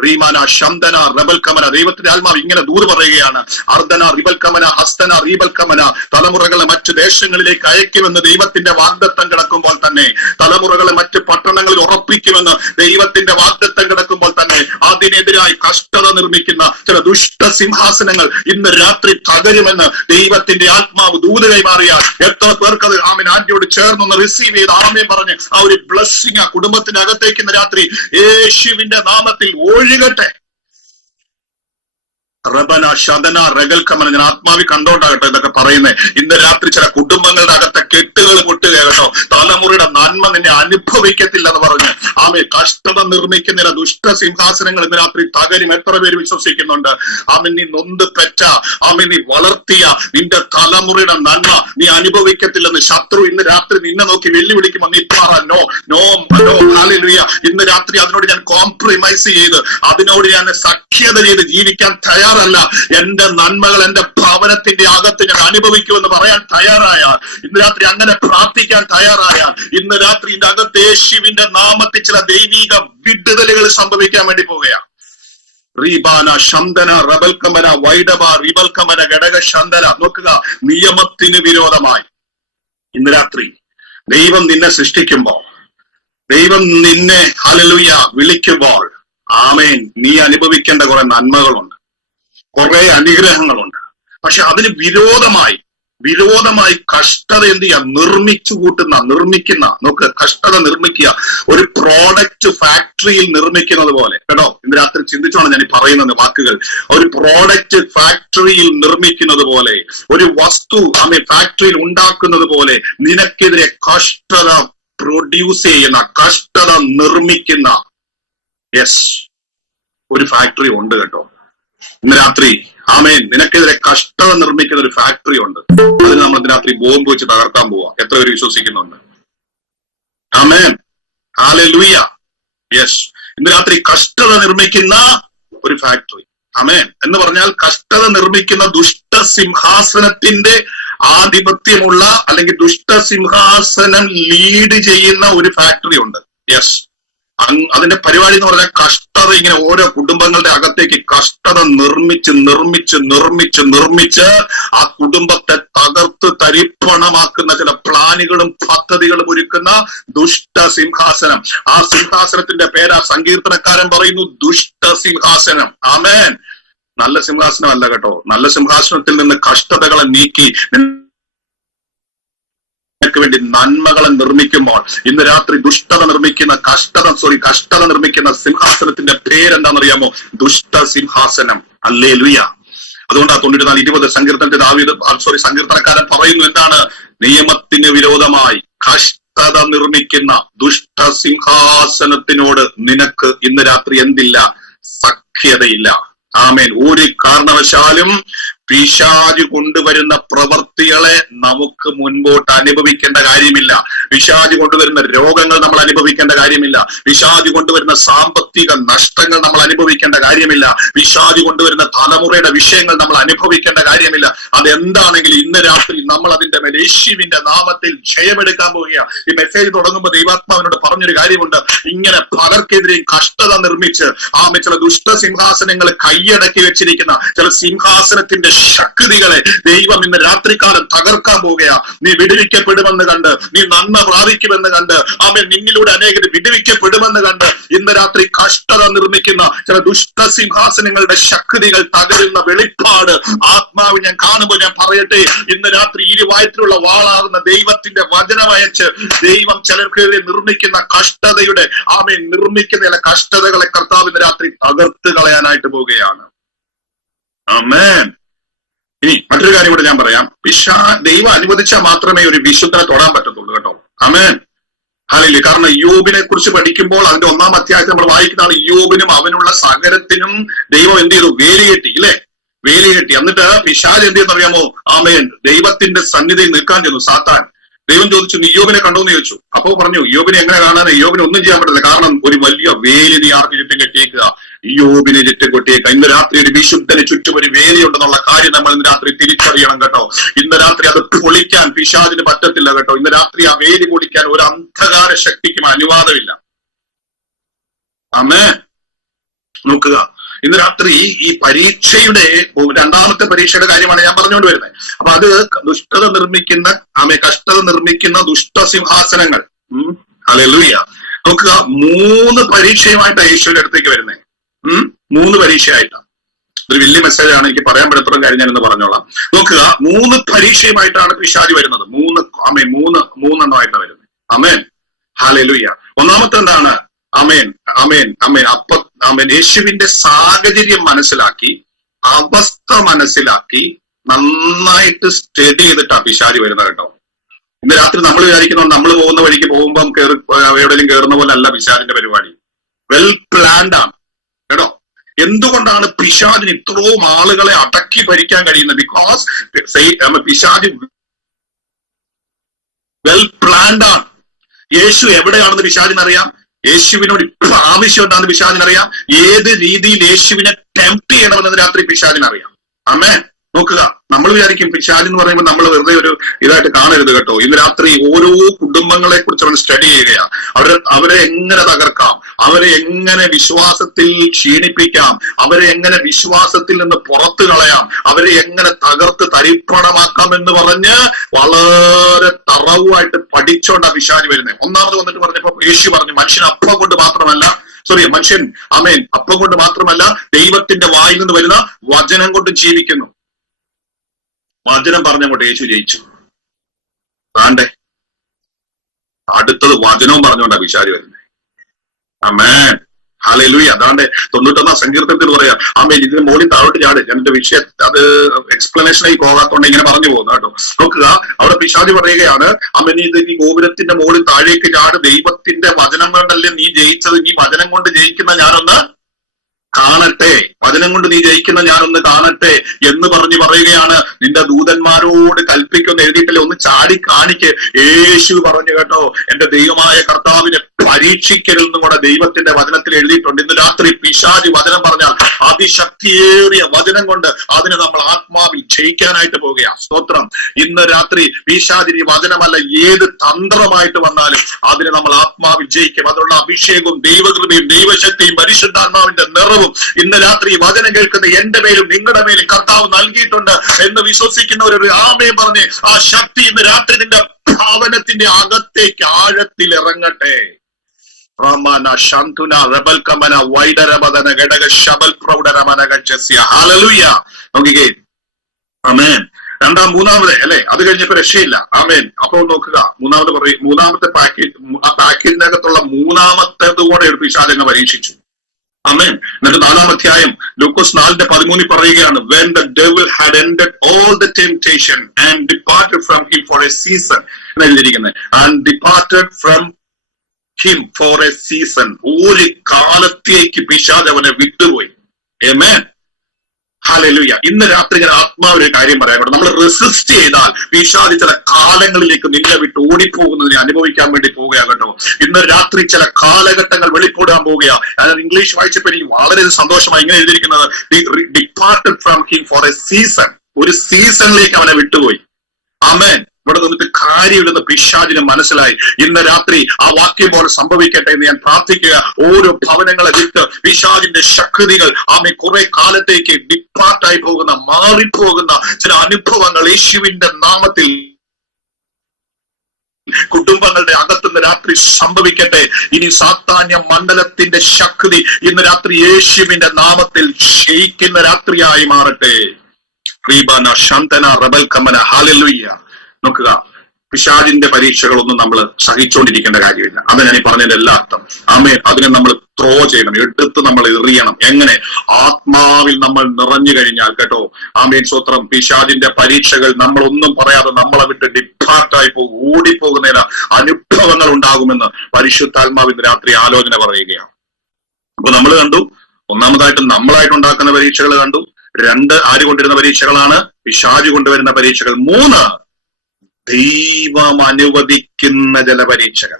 റീമാന ശന്തന റബൽ കമന. ദൈവത്തിന്റെ ആത്മാവ് ഇങ്ങനെ ദൂത് പറയുകയാണ്. അർദ്ധന റിബൽ കമന ഹസ്തന റീബൽ കമന. തലമുറകളെ മറ്റു ദേശങ്ങളിലേക്ക് അയക്കുമെന്ന് ദൈവത്തിന്റെ വാഗ്ദത്തം കിടക്കുമ്പോൾ തന്നെ, തലമുറകളെ മറ്റ് പട്ടണങ്ങളിൽ ഉറപ്പിക്കുമെന്ന് ദൈവത്തിന്റെ വാഗ്ദത്തം കിടക്കുമ്പോൾ തന്നെ, അതിനെതിരായി കഷ്ടത നിർമ്മിക്കുന്ന ചില ദുഷ്ട സിംഹാസനങ്ങൾ ഇന്ന് രാത്രി തകരുമെന്ന് ദൈവത്തിന്റെ ആത്മാവ് ദൂത് കൈമാറിയാൽ എത്ര പേർക്കത് ആമേൻ ആന്റിയോട് ചേർന്നൊന്ന് റിസീവ് ചെയ്ത് ആമേൻ പറഞ്ഞ് ആ ഒരു ബ്ലെസ്സിംഗ് ആ കുടുംബത്തിനകത്തേക്ക് ഇന്ന് രാത്രി യേശുവിന്റെ നാമത്തിൽ ഒഴുകട്ടെ. റബന ശതന റഗൽ കമന. ഞാൻ ആത്മാവി കണ്ടോണ്ടാകട്ടെ ഇതൊക്കെ പറയുന്നത്. ഇന്ന് രാത്രി ചില കുടുംബങ്ങളുടെ അകത്തെ കെട്ടുകൾ പൊട്ടുക കേട്ടോ. തലമുറയുടെ നന്മ നിന്നെ അനുഭവിക്കത്തില്ല എന്ന് പറഞ്ഞ് ആമേ കഷ്ടത നിർമ്മിക്കുന്ന ദുഷ്ട സിംഹാസനങ്ങൾ ഇന്ന് രാത്രി തകരും. എത്ര പേര് വിശ്വസിക്കുന്നുണ്ട്? ആമേ നീ നൊന്ത് പെറ്റ, ആമേ നീ വളർത്തിയ നിന്റെ തലമുറയുടെ നന്മ നീ അനുഭവിക്കത്തില്ലെന്ന് ശത്രു ഇന്ന് രാത്രി നിന്നെ നോക്കി വെല്ലുവിളിക്കുമ്പോൾ നീ പറ നോ നോ നോ. ഹല്ലേലൂയ. ഇന്ന് രാത്രി അതിനോട് ഞാൻ കോംപ്രമൈസ് ചെയ്ത്, അതിനോട് ഞാൻ സഖ്യത ചെയ്ത് ജീവിക്കാൻ തയ്യാറല്ല. എന്റെ നന്മകൾ എന്റെ ഭവനത്തിന്റെ അകത്ത് ഞാൻ അനുഭവിക്കുമെന്ന് പറയാൻ തയ്യാറായാൽ, ഇന്ന് രാത്രി അങ്ങനെ പ്രാർത്ഥിക്കാൻ തയ്യാറായാൽ, ഇന്ന് രാത്രി ഇതിന്റെ അകത്ത് യേശുവിന്റെ നാമത്തിൽ ചില ദൈവിക വിടുതലുകൾ സംഭവിക്കാൻ വേണ്ടി പോവുകയാണ്. റീബാന ശന്തന റബൽക്കമന വൈഡബ റിബൽക്കമന ഘടക ശന്തന. നോക്കുക, നിയമത്തിന് വിരോധമായി ഇന്ന് രാത്രി ദൈവം നിന്നെ സൃഷ്ടിക്കുമ്പോൾ, ദൈവം നിന്നെ ഹല്ലേലൂയ വിളിക്കുമ്പോൾ, ആമേൻ, നീ അനുഭവിക്കേണ്ട കുറെ നന്മകളുണ്ട്, കുറെ അനുഗ്രഹങ്ങളുണ്ട്. പക്ഷെ അതിന് വിരോധമായി കഷ്ടത എന്ത് ചെയ്യുക? നിർമ്മിക്കുന്ന നോക്ക്, കഷ്ടത നിർമ്മിക്കുക. ഒരു പ്രോഡക്റ്റ് ഫാക്ടറിയിൽ നിർമ്മിക്കുന്നത് പോലെ കേട്ടോ. ഇന്ന് രാത്രി ചിന്തിച്ചോണം ഞാൻ ഈ പറയുന്നത് വാക്കുകൾ. ഒരു പ്രോഡക്റ്റ് ഫാക്ടറിയിൽ നിർമ്മിക്കുന്നത് പോലെ, ഒരു വസ്തു ഫാക്ടറിയിൽ ഉണ്ടാക്കുന്നത് പോലെ നിനക്കെതിരെ കഷ്ടത പ്രൊഡ്യൂസ് ചെയ്യുന്ന, കഷ്ടത നിർമ്മിക്കുന്ന ഒരു ഫാക്ടറി ഉണ്ട് കേട്ടോ. ഇന്ന് രാത്രി ആമേൻ, നിനക്കെതിരെ കഷ്ടത നിർമ്മിക്കുന്ന ഒരു ഫാക്ടറി ഉണ്ട്. അതിന് നമ്മൾ ഇന്ന് രാത്രി ബോംബ് വെച്ച് തകർക്കാൻ പോവാ. എത്ര പേര് വിശ്വസിക്കുന്നുണ്ട്? ആമേൻ, ഹല്ലേലൂയ. യെസ്, ഇന്ന് രാത്രി കഷ്ടത നിർമ്മിക്കുന്ന ഒരു ഫാക്ടറി. ആമേൻ എന്ന് പറഞ്ഞാൽ കഷ്ടത നിർമ്മിക്കുന്ന ദുഷ്ടസിംഹാസനത്തിന്റെ ആധിപത്യമുള്ള അല്ലെങ്കിൽ ദുഷ്ടസിംഹാസനം ലീഡ് ചെയ്യുന്ന ഒരു ഫാക്ടറി ഉണ്ട്. യെസ്, അതിന്റെ പരിപാടി എന്ന് പറഞ്ഞാൽ കഷ്ടത ഇങ്ങനെ ഓരോ കുടുംബങ്ങളുടെ അകത്തേക്ക് കഷ്ടത നിർമ്മിച്ച് ആ കുടുംബത്തെ തകർത്ത് തരിപ്പണമാക്കുന്ന ചില പ്ലാനുകളും പദ്ധതികളും ഒരുക്കുന്ന ദുഷ്ടസിംഹാസനം. ആ സിംഹാസനത്തിന്റെ പേരാ സങ്കീർത്തനക്കാരൻ പറയുന്നു ദുഷ്ടസിംഹാസനം. ആമേൻ. നല്ല സിംഹാസനം അല്ല കേട്ടോ. നല്ല സിംഹാസനത്തിൽ നിന്ന് കഷ്ടതകളെ നീക്കി വേണ്ടി നന്മകളെ നിർമ്മിക്കുമ്പോൾ ഇന്ന് രാത്രി കഷ്ടത നിർമ്മിക്കുന്ന സിംഹാസനത്തിന്റെ പേരെന്താണെന്നറിയാമോ? ദുഷ്ടസിംഹാസനം. ഹല്ലേലൂയ. അതുകൊണ്ടാണ് 94:20 സങ്കീർത്തനക്കാരൻ പറയുന്നു എന്താണ്? നിയമത്തിന് വിരോധമായി കഷ്ടത നിർമ്മിക്കുന്ന ദുഷ്ടസിംഹാസനത്തിനോട് നിനക്ക് ഇന്ന് രാത്രി എന്തില്ല? സഖ്യതയില്ല. ആമേൻ. ഒരു കാരണവശാലും പിശാച് കൊണ്ടുവരുന്ന പ്രവൃത്തികളെ നമുക്ക് മുൻപോട്ട് അനുഭവിക്കേണ്ട കാര്യമില്ല. പിശാച് കൊണ്ടുവരുന്ന രോഗങ്ങൾ നമ്മൾ അനുഭവിക്കേണ്ട കാര്യമില്ല. പിശാച് കൊണ്ടുവരുന്ന സാമ്പത്തിക നഷ്ടങ്ങൾ നമ്മൾ അനുഭവിക്കേണ്ട കാര്യമില്ല. പിശാച് കൊണ്ടുവരുന്ന തലമുറയുടെ വിഷയങ്ങൾ നമ്മൾ അനുഭവിക്കേണ്ട കാര്യമില്ല. അതെന്താണെങ്കിലും ഇന്ന് രാത്രി നമ്മൾ അതിന്റെ മേൽ യേശുവിന്റെ നാമത്തിൽ ജയമെടുക്കാൻ പോവുകയാണ്. ഈ മെസ്സേജ് തുടങ്ങുമ്പോൾ ദൈവാത്മാവിനോട് പറഞ്ഞൊരു കാര്യമുണ്ട്. ഇങ്ങനെ പലർക്കെതിരെയും കഷ്ടത നിർമ്മിച്ച് ചില ദുഷ്ടസിംഹാസനങ്ങൾ കൈയടക്കി വെച്ചിരിക്കുന്ന ചില സിംഹാസനത്തിന്റെ ശക്തികളെ ദൈവം ഇന്ന് രാത്രികാലം തകർക്കാൻ പോവുകയാ. നീ വിടുവിക്കപ്പെടുമെന്ന് കണ്ട്, നീ നന്മ പ്രാപിക്കുമെന്ന് കണ്ട്, ആമേൻ, നിന്നിലൂടെ അനേകർ വിടുവിക്കപ്പെടുമെന്ന് കണ്ട് ഇന്ന് രാത്രി കഷ്ടത നിർമ്മിക്കുന്ന ചില ദുഷ്ടസിംഹാസനങ്ങളുടെ ശക്തികൾ തകരുന്ന വെളിപ്പാട് ആത്മാവ് ഞാൻ കാണുമ്പോൾ ഞാൻ പറയട്ടെ, ഇന്ന് രാത്രി ഇരുവായത്തിലുള്ള വാളാകുന്ന ദൈവത്തിന്റെ വചനമയച്ച് ദൈവം ചിലർക്കെതിരെ നിർമ്മിക്കുന്ന കഷ്ടതയുടെ നിർമ്മിക്കുന്ന ചില കഷ്ടതകളെ കർത്താവ് ഇന്ന് രാത്രി തകർത്ത് കളയാനായിട്ട് പോവുകയാണ്. ആമേൻ. ഇനി മറ്റൊരു കാര്യം കൂടെ ഞാൻ പറയാം. ദൈവം അനുവദിച്ചാൽ മാത്രമേ ഒരു വിശുദ്ധനെ തൊടാൻ പറ്റത്തുള്ളൂ കേട്ടോ. ആമേൻ, ഹല്ലേലൂയ. കാരണം യോബിനെ കുറിച്ച് പഠിക്കുമ്പോൾ അതിന്റെ 1-ാം അധ്യായത്തിൽ നമ്മൾ വായിക്കുന്നതാണ്, യോബിനും അവനുള്ള സകലത്തിനും ദൈവം എന്ത് ചെയ്തു? വേലികെട്ടി, ഇല്ലേ? വേലികെട്ടി. എന്നിട്ട് പിശാച് എന്ത് ചെയ്യുന്നറിയാമോ? ആമേൻ, ദൈവത്തിന്റെ സന്നിധിയിൽ നിൽക്കാൻ ചെന്നു സാത്താൻ. ദൈവം ചോദിച്ചു, നീ യോബിനെ കണ്ടോന്ന് ചോദിച്ചു. അപ്പോ പറഞ്ഞു, യോബിനെ എങ്ങനെ കാണാൻ? യോബിനെ ഒന്നും ചെയ്യാൻ പറ്റില്ല. കാരണം ഒരു വലിയ വേലി നീ ആർക്ക് ചുറ്റും കെട്ടിയേക്കുക? യോബിനെ ചുറ്റും കെട്ടിയേക്കുക. ഇന്ന് രാത്രി ഒരു വിശുദ്ധന് ചുറ്റും ഒരു വേലിയുണ്ടെന്നുള്ള കാര്യം നമ്മൾ ഇന്ന് രാത്രി തിരിച്ചറിയണം കേട്ടോ. ഇന്ന് രാത്രി അത് പൊളിക്കാൻ പിശാചിന് പറ്റത്തില്ല കേട്ടോ. ഇന്ന് രാത്രി ആ വേലി പൊളിക്കാൻ ഒരു അന്ധകാര ശക്തിക്കും അനുവാദമില്ല. ആമേൻ. നോക്കുക, ഇന്ന് രാത്രി ഈ പരീക്ഷയുടെ രണ്ടാമത്തെ പരീക്ഷയുടെ കാര്യമാണ് ഞാൻ പറഞ്ഞുകൊണ്ട് വരുന്നത്. അപ്പൊ അത് ദുഷ്ടത നിർമ്മിക്കുന്ന കഷ്ടത നിർമ്മിക്കുന്ന ദുഷ്ടസിംഹാസനങ്ങൾ. ഹല്ലേലൂയ. നോക്കുക, 3 പരീക്ഷയുമായിട്ടാണ് യേശുവിന്റെ അടുത്തേക്ക് വരുന്നത്. 3 പരീക്ഷയായിട്ടാണ്. ഒരു വലിയ മെസ്സേജാണ്, എനിക്ക് പറയാൻ പറ്റത്തുള്ള കാര്യം ഞാനെന്ന് പറഞ്ഞോളാം. നോക്കുക, 3 പരീക്ഷയുമായിട്ടാണ് പിശാചി വരുന്നത്. 3 വരുന്നത്. ആമേൻ, ഹല്ലേലൂയ. ഒന്നാമത്തെ എന്താണ്? ആമേൻ, ആമേൻ, ആമേൻ. ആമേൻ, യേശുവിന്റെ സാഹചര്യം മനസ്സിലാക്കി, അവസ്ഥ മനസ്സിലാക്കി, നന്നായിട്ട് സ്റ്റഡി ചെയ്തിട്ടാ പിശാചി വരുന്നത് കേട്ടോ. ഇന്ന് രാത്രി നമ്മൾ വിചാരിക്കുന്നത് നമ്മൾ പോകുന്ന വഴിക്ക് പോകുമ്പം എവിടെയെങ്കിലും കയറുന്ന പോലെ അല്ല പിശാചിന്റെ പരിപാടി. വെൽ പ്ലാൻഡ് ആണ് കേട്ടോ. എന്തുകൊണ്ടാണ് പിശാചിന് ഇത്രയും ആളുകളെ അടക്കി ഭരിക്കാൻ കഴിയുന്നത്? ബിക്കോസ് പിശാചി വെൽ പ്ലാൻഡ് ആണ്. യേശു എവിടെയാണെന്ന് പിശാചിനറിയാം. യേശുവിനോട് ഇപ്പൊ ആവശ്യം എന്താണെന്ന് പിശാചിനറിയാം. ഏത് രീതിയിൽ യേശുവിനെ ടെംപ്റ്റ് ചെയ്യണമെന്ന് രാത്രി പിശാചിനറിയാം. ആമേൻ. നോക്കുക, നമ്മൾ വിചാരിക്കും പിശാച് എന്ന് പറയുമ്പോൾ നമ്മൾ വെറുതെ ഒരു ഇതായിട്ട് കാണരുത് കേട്ടോ. ഇന്ന് രാത്രി ഓരോ കുടുംബങ്ങളെ കുറിച്ച് നമ്മൾ സ്റ്റഡി ചെയ്യുകയാണ്. അവരെ എങ്ങനെ തകർക്കാം, അവരെ എങ്ങനെ വിശ്വാസത്തിൽ ക്ഷീണിപ്പിക്കാം, അവരെ എങ്ങനെ വിശ്വാസത്തിൽ നിന്ന് പുറത്തു കളയാം, അവരെ എങ്ങനെ തകർത്ത് തരിപ്പണമാക്കാം എന്ന് പറഞ്ഞ് വളരെ തറവായിട്ട് പഠിച്ചോണ്ടാ പിശാച് വരുന്നത്. ഒന്നാമത് വന്നിട്ട് പറഞ്ഞപ്പോ യേശു പറഞ്ഞു, മനുഷ്യൻ അപ്പം കൊണ്ട് മാത്രമല്ല, മനുഷ്യൻ ആമേൻ അപ്പം കൊണ്ട് മാത്രമല്ല ദൈവത്തിന്റെ വായിൽ നിന്ന് വരുന്ന വചനം കൊണ്ട് ജീവിക്കുന്നു. വചനം പറഞ്ഞങ്ങോട്ട് യേശു ജയിച്ചു. താണ്ടേ അടുത്തത് വചനവും പറഞ്ഞുകൊണ്ടാ പിശാച് വരുന്നത്. ആമേൻ, ഹല്ലേലൂയ. അതാണ്ട് 91 സങ്കീർത്തനത്തിൽ പറയാം, ആമേൻ, ഇതിന് മോളിൽ താഴോട്ട് ചാട്. എന്റെ വിഷയം അത് എക്സ്പ്ലനേഷനായി പോകാത്തോണ്ട് ഇങ്ങനെ പറഞ്ഞു പോകുന്നു കേട്ടോ. നോക്കുക, അവിടെ പിശാച് പറയുകയാണ്, ആമേൻ, ഇത് ഈ ഗോപുരത്തിന്റെ മോളിൽ താഴേക്ക് ചാട്, ദൈവത്തിന്റെ വചനം കൊണ്ടല്ലേ നീ ജയിച്ചത്, നീ വചനം കൊണ്ട് ജയിക്കുന്ന ഞാനൊന്ന് കാണട്ടെ, വചനം കൊണ്ട് നീ ജയിക്കുന്ന ഞാനൊന്ന് കാണട്ടെ എന്ന് പറയുകയാണ്. നിന്റെ ദൂതന്മാരോട് കൽപ്പിക്കൊന്ന് എഴുതിയിട്ടില്ലേ, ഒന്ന് ചാടി കാണിക്ക്. യേശു പറഞ്ഞു കേട്ടോ, എന്റെ ദൈവമായ കർത്താവിനെ പരീക്ഷിക്കരുതെന്നും കൂടെ ദൈവത്തിന്റെ വചനത്തിൽ എഴുതിയിട്ടുണ്ട്. ഇന്ന് രാത്രി പിശാചി വചനം പറഞ്ഞാൽ അതിശക്തിയേറിയ വചനം കൊണ്ട് അതിനെ നമ്മൾ ആത്മാവിൽ ജയിക്കാനായിട്ട് പോവുകയാണ്. സ്തോത്രം. ഇന്ന് രാത്രി പിശാചിനി വചനമല്ല ഏത് തന്ത്രമായിട്ട് വന്നാലും അതിനെ നമ്മൾ ആത്മാവിൽ ജയിക്കും. അതിനുള്ള അഭിഷേകവും ദൈവകൃപയും ദൈവശക്തിയും പരിശുദ്ധാത്മാവിന്റെ നിറവും ഇന്ന് രാത്രി വചനം കേൾക്കുന്ന എന്റെ മേലും നിങ്ങളുടെ മേലും കർത്താവ് നൽകിയിട്ടുണ്ട് എന്ന് വിശ്വസിക്കുന്നവരൊരു ആമേൻ പറഞ്ഞ് ആ ശക്തി ഇന്ന് രാത്രി നിന്റെ ഭവനത്തിന്റെ അകത്തേക്ക് ആഴത്തിൽ ഇറങ്ങട്ടെ. നോക്കിക്കേ, ആമേൻ. മൂന്നാമത് അല്ലെ, അത് കഴിഞ്ഞപ്പോ രക്ഷയില്ല. ആമേൻ. അപ്പോൾ നോക്കുക, മൂന്നാമത്തെ പാക്കേജിനകത്തുള്ള മൂന്നാമത്തേത് കൂടെ ഒരു പിശാചങ്ങ് പരീക്ഷിച്ചു. ആമേൻ. എന്നിട്ട് 4-ാം അധ്യായം ലൂക്കോസ് 4:13 പറയുകയാണ്, when the devil had ended all the temptation and departed from him for a season എന്ന് എഴുതിയിരിക്കുന്നത്, and departed from him for a season, ഒരു കാലത്തേക്ക് പിശാച് അവനെ വിട്ടുപോയി. ആമേൻ, ഹല്ലേലൂയ. ഇന്ന് രാത്രി ഞാൻ ആത്മാവിന്റെ കാര്യം പറയാൻ പറ്റും. നമ്മൾ റെസിസ്റ്റ് ചെയ്താൽ പിശാച് ചില കാലങ്ങളിലേക്ക് നിന്നെ വിട്ട് ഓടിപ്പോകുന്നതിനെ അനുഭവിക്കാൻ വേണ്ടി പോവുകയാകട്ടോ. ഇന്ന് രാത്രി ചില കാലഘട്ടങ്ങൾ വെളിപ്പെടാൻ പോവുകയാണ്. ഞാൻ ഇംഗ്ലീഷ് വായിച്ചപ്പോൾ എനിക്ക് വളരെ സന്തോഷമായി. ഇങ്ങനെ എഴുതിയിരിക്കുന്നത്, departed from him for A season, ഒരു സീസണിലേക്ക് അവനെ വിട്ടുപോയി. ആമേൻ. ഇവിടെ നിന്നിട്ട് കാര്യമില്ലെന്ന് പിശാചിന് മനസ്സിലായി. ഇന്ന് രാത്രി ആ വാക്യം പോലെ സംഭവിക്കട്ടെ എന്ന് ഞാൻ പ്രാർത്ഥിക്കുക. ഓരോ ഭവനങ്ങളെ വിട്ട് പിശാചിന്റെ ശക്തികൾ ആമേ കുറെ കാലത്തേക്ക് ഡിപ്പാർട്ടായി പോകുന്ന, മാറിപ്പോകുന്ന ചില അനുഭവങ്ങൾ യേശുവിന്റെ നാമത്തിൽ കുടുംബങ്ങളുടെ അകത്തുനിന്ന് രാത്രി സംഭവിക്കട്ടെ. ഇനി സാത്താന്യ മണ്ഡലത്തിന്റെ ശക്തി ഇന്ന് രാത്രി യേശുവിന്റെ നാമത്തിൽ ക്ഷയിക്കുന്ന രാത്രിയായി മാറട്ടെ. ഹല്ലേലൂയ. നോക്കുക, പിശാചിന്റെ പരീക്ഷകളൊന്നും നമ്മൾ സഹിച്ചുകൊണ്ടിരിക്കേണ്ട കാര്യമില്ല. അത് ഞാൻ ഈ പറഞ്ഞതിന്റെ എല്ലാ അർത്ഥം. ആമേൻ. അതിനെ നമ്മൾ ത്രോ ചെയ്യണം, എടുത്ത് നമ്മൾ എറിയണം. എങ്ങനെ? ആത്മാവിൽ നമ്മൾ നിറഞ്ഞു കഴിഞ്ഞാൽ കേട്ടോ. ആമേൻ, സ്വത്രം. പിശാചിന്റെ പരീക്ഷകൾ നമ്മളൊന്നും പറയാതെ നമ്മളെ വിട്ട് ഡിപ്പാർട്ടായി പോകും, ഓടിപ്പോകുന്നതിന് അനുഭവങ്ങൾ ഉണ്ടാകുമെന്ന് പരിശുദ്ധാത്മാവിന് രാത്രി ആലോചന പറയുകയാണ്. അപ്പൊ നമ്മൾ കണ്ടു, ഒന്നാമതായിട്ട് നമ്മളായിട്ട് ഉണ്ടാക്കുന്ന പരീക്ഷകൾ കണ്ടു. 2 ആര് കൊണ്ടിരുന്ന പരീക്ഷകളാണ്? പിശാച് കൊണ്ടുവരുന്ന പരീക്ഷകൾ. 3 ദൈവം അനുവദിക്കുന്ന ചില പരീക്ഷകൾ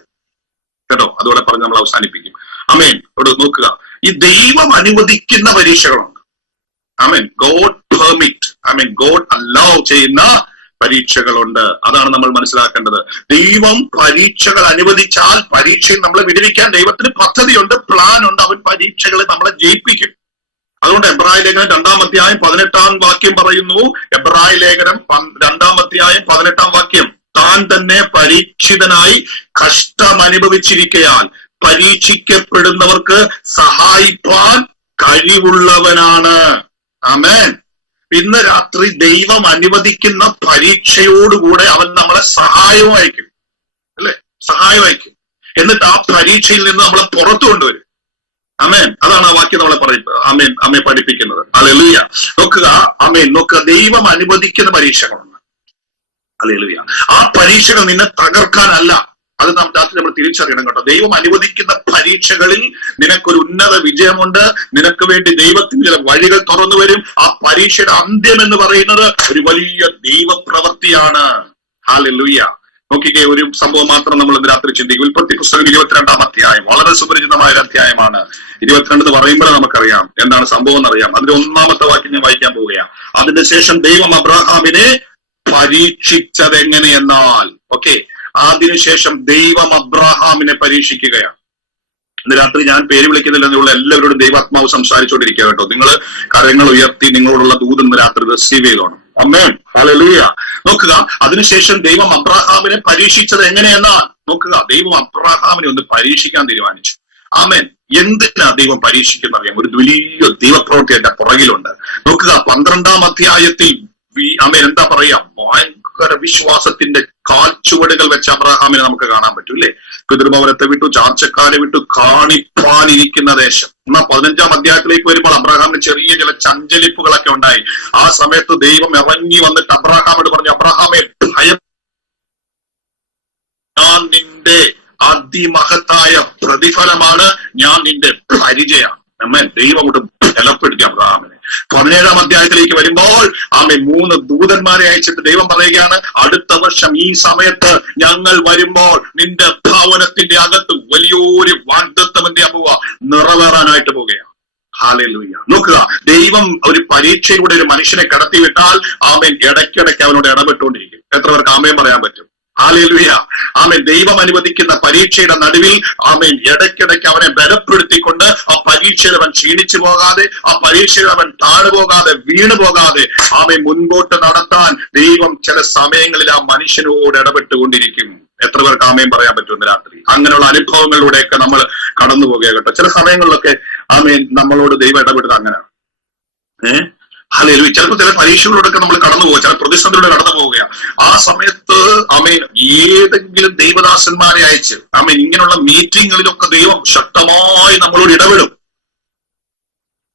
കേട്ടോ. അതുപോലെ പറഞ്ഞ് നമ്മൾ അവസാനിപ്പിക്കും. ആമേൻ. ഇവിടെ നോക്കുക, ഈ ദൈവം അനുവദിക്കുന്ന പരീക്ഷകളുണ്ട്. ആമേൻ. ഗോഡ് പെർമിറ്റ്, ആമേൻ, ഗോഡ് അലൗ ചെയ്യുന്ന പരീക്ഷകളുണ്ട്. അതാണ് നമ്മൾ മനസ്സിലാക്കേണ്ടത്. ദൈവം പരീക്ഷകൾ അനുവദിച്ചാൽ പരീക്ഷയിൽ നമ്മളെ വിടുവിക്കാൻ ദൈവത്തിന് പദ്ധതിയുണ്ട്, പ്ലാൻ ഉണ്ട്. അവൻ പരീക്ഷകളെ നമ്മളെ ജയിപ്പിക്കും. അതുകൊണ്ട് എബ്രായ ലേഖനം 2-ാം അധ്യായം 18-ാം വാക്യം പറയുന്നു. എബ്രായ ലേഖനം 2-ാം അധ്യായം 18-ാം വാക്യം, താൻ തന്നെ പരീക്ഷിതനായി കഷ്ടം അനുഭവിച്ചിരിക്കയാൽ പരീക്ഷിക്കപ്പെടുന്നവർക്ക് സഹായിപ്പാൻ കഴിവുള്ളവനാണ്. ആമേൻ. ഇന്ന് രാത്രി ദൈവം അനുവദിക്കുന്ന പരീക്ഷയോടുകൂടെ അവൻ നമ്മളെ സഹായവും അയക്കും, അല്ലെ? സഹായം അയക്കും. എന്നിട്ട് ആ പരീക്ഷയിൽ നിന്ന് നമ്മളെ പുറത്തു കൊണ്ടുവരും. ആമേൻ. അതാണ് ആ വാക്യം നമ്മളെ അമ്മയെ പഠിപ്പിക്കുന്നത്. ഹല്ലേലൂയ. നോക്കുക, ആമേൻ. നോക്കുക, ദൈവം അനുവദിക്കുന്ന പരീക്ഷകളുണ്ട്. ഹല്ലേലൂയ. ആ പരീക്ഷകൾ നിന്നെ തകർക്കാനല്ല. അത് രാത്രി നമ്മൾ തിരിച്ചറിയണം കേട്ടോ. ദൈവം അനുവദിക്കുന്ന പരീക്ഷകളിൽ നിനക്കൊരു ഉന്നത വിജയമുണ്ട്. നിനക്ക് വേണ്ടി ദൈവത്തിന് ചില വഴികൾ തുറന്നു വരും. ആ പരീക്ഷയുടെ അന്ത്യം എന്ന് പറയുന്നത് ഒരു വലിയ ദൈവപ്രവൃത്തിയാണ്. ഹല്ലേലൂയ. നോക്കിക്കേ, ഒരു സംഭവം മാത്രം നമ്മൾ ഇന്ന് രാത്രി ചിന്തിക്കും. ഉൽപ്പത്തി പുസ്തകം 22-ാം അധ്യായം വളരെ സുപരിചിതമായ ഒരു അധ്യായമാണ്. 22 എന്ന് പറയുമ്പോൾ നമുക്കറിയാം എന്താണ് സംഭവം എന്നറിയാം. അതിന്റെ 1-ാമത്തെ വാക്യം ഞാൻ വായിക്കാൻ പോവുകയാണ്. അതിന്റെ ശേഷം ദൈവം അബ്രഹാമിനെ പരീക്ഷിച്ചത് എങ്ങനെയെന്നാൽ, ഓക്കെ, അതിനുശേഷം ദൈവം അബ്രഹാമിനെ പരീക്ഷിക്കുകയാണ്. ഇന്ന് രാത്രി ഞാൻ പേര് വിളിക്കുന്നില്ലെന്നുള്ള എല്ലാവരോടും ദൈവാത്മാവ് സംസാരിച്ചുകൊണ്ടിരിക്കുക കേട്ടോ. നിങ്ങൾ കരങ്ങൾ ഉയർത്തി നിങ്ങളോടുള്ള ദൂത് ഇന്ന് രാത്രി റിസീവ് ചെയ്തോണം. ആമേൻ. ഹല്ലേലൂയ. നോക്കുക, അതിനുശേഷം ദൈവം അബ്രഹാമിനെ പരീക്ഷിച്ചത് എങ്ങനെയെന്നാൽ, നോക്കുക, ദൈവം അബ്രഹാമിനെ ഒന്ന് പരീക്ഷിക്കാൻ തീരുമാനിച്ചു. ആമേൻ. എന്തിനാ ദൈവം പരീക്ഷിക്കുന്ന അറിയാം? ഒരു വലിയ ദൈവപ്രവൃത്തി എന്റെ പുറകിലുണ്ട്. നോക്കുക, 12-ാം അധ്യായത്തിൽ ആമേൻ എന്താ പറയാ, ഭയങ്കര വിശ്വാസത്തിന്റെ കാൽച്ചുവടുകൾ വെച്ച് അബ്രഹാമിനെ നമുക്ക് കാണാൻ പറ്റും, ഇല്ലേ? പിതൃഭവനത്തെ വിട്ടു, ചാർച്ചക്കാരെ വിട്ടു, കാണിപ്പാനിരിക്കുന്ന ദേശം. എന്നാൽ 15-ാം അധ്യായത്തിലേക്ക് വരുമ്പോൾ അബ്രഹാമിന് ചെറിയ ചില ചഞ്ചലിപ്പുകളൊക്കെ ഉണ്ടായി. ആ സമയത്ത് ദൈവം ഇറങ്ങി വന്നിട്ട് അബ്രഹാമോട് പറഞ്ഞു, അബ്രഹാമേ, ഭയം, ഞാൻ നിന്റെ അതിമഹത്തായ പ്രതിഫലമാണ്, ഞാൻ നിന്റെ പരിചയമാണ്. നമ്മെ ദൈവം കൊണ്ട് ബലപ്പെടുത്തി അബ്രഹാമിനെ. 17-ാം അധ്യായത്തിലേക്ക് വരുമ്പോൾ ആമേൻ 3 ദൂതന്മാരെ അയച്ചിട്ട് ദൈവം പറയുകയാണ്, അടുത്ത വർഷം ഈ സമയത്ത് ഞങ്ങൾ വരുമ്പോൾ നിന്റെ ഭവനത്തിന്റെ അകത്ത് വലിയൊരു വാഗ്ദത്തം എന്ത് ചെയ്യാൻ പോവുക, നിറവേറാനായിട്ട് പോവുകയാണ്. ഹല്ലേലൂയ. നോക്കുക, ദൈവം ഒരു പരീക്ഷയിലൂടെ ഒരു മനുഷ്യനെ കടത്തിവിട്ടാൽ ആമേൻ ഇടയ്ക്കിടയ്ക്ക് അവനോട് ഇടപെട്ടുകൊണ്ടിരിക്കും. എത്ര പേർക്ക് ആമേൻ പറയാൻ പറ്റും? ഹല്ലേലൂയ. ആമേൻ. ദൈവം അനുവദിക്കുന്ന പരീക്ഷയുടെ നടുവിൽ ആമേൻ ഇടയ്ക്കിടയ്ക്ക് അവനെ ബലപ്പെടുത്തിക്കൊണ്ട് ആ പരീക്ഷയിൽ അവൻ ക്ഷീണിച്ചു പോകാതെ, ആ പരീക്ഷയിൽ അവൻ താണുപോകാതെ, വീണു പോകാതെ ആമേൻ മുൻപോട്ട് നടത്താൻ ദൈവം ചില സമയങ്ങളിൽ ആ മനുഷ്യനോട് ഇടപെട്ടുകൊണ്ടിരിക്കും. എത്ര പേർക്ക് ആമേൻ പറയാൻ പറ്റും രാത്രി? അങ്ങനെയുള്ള അനുഭവങ്ങളിലൂടെയൊക്കെ നമ്മൾ കടന്നു പോകുക കേട്ടോ. ചില സമയങ്ങളിലൊക്കെ ആമേൻ നമ്മളോട് ദൈവം ഇടപെടുന്നത് അങ്ങനെയാണ്. ഹല്ലേലൂയ. ചിലപ്പോൾ ചില പരീക്ഷകളിലൂടെയൊക്കെ നമ്മൾ കടന്നു പോകുക, ചില പ്രതിസന്ധിയിലൂടെ കടന്നു പോവുകയാണ്. ആ സമയത്ത് ആമേൻ ഏതെങ്കിലും ദൈവദാസന്മാരെ അയച്ച് ആമേൻ ഇങ്ങനെയുള്ള മീറ്റിങ്ങുകളിലൊക്കെ ദൈവം ശക്തമായി നമ്മളോട് ഇടപെടും.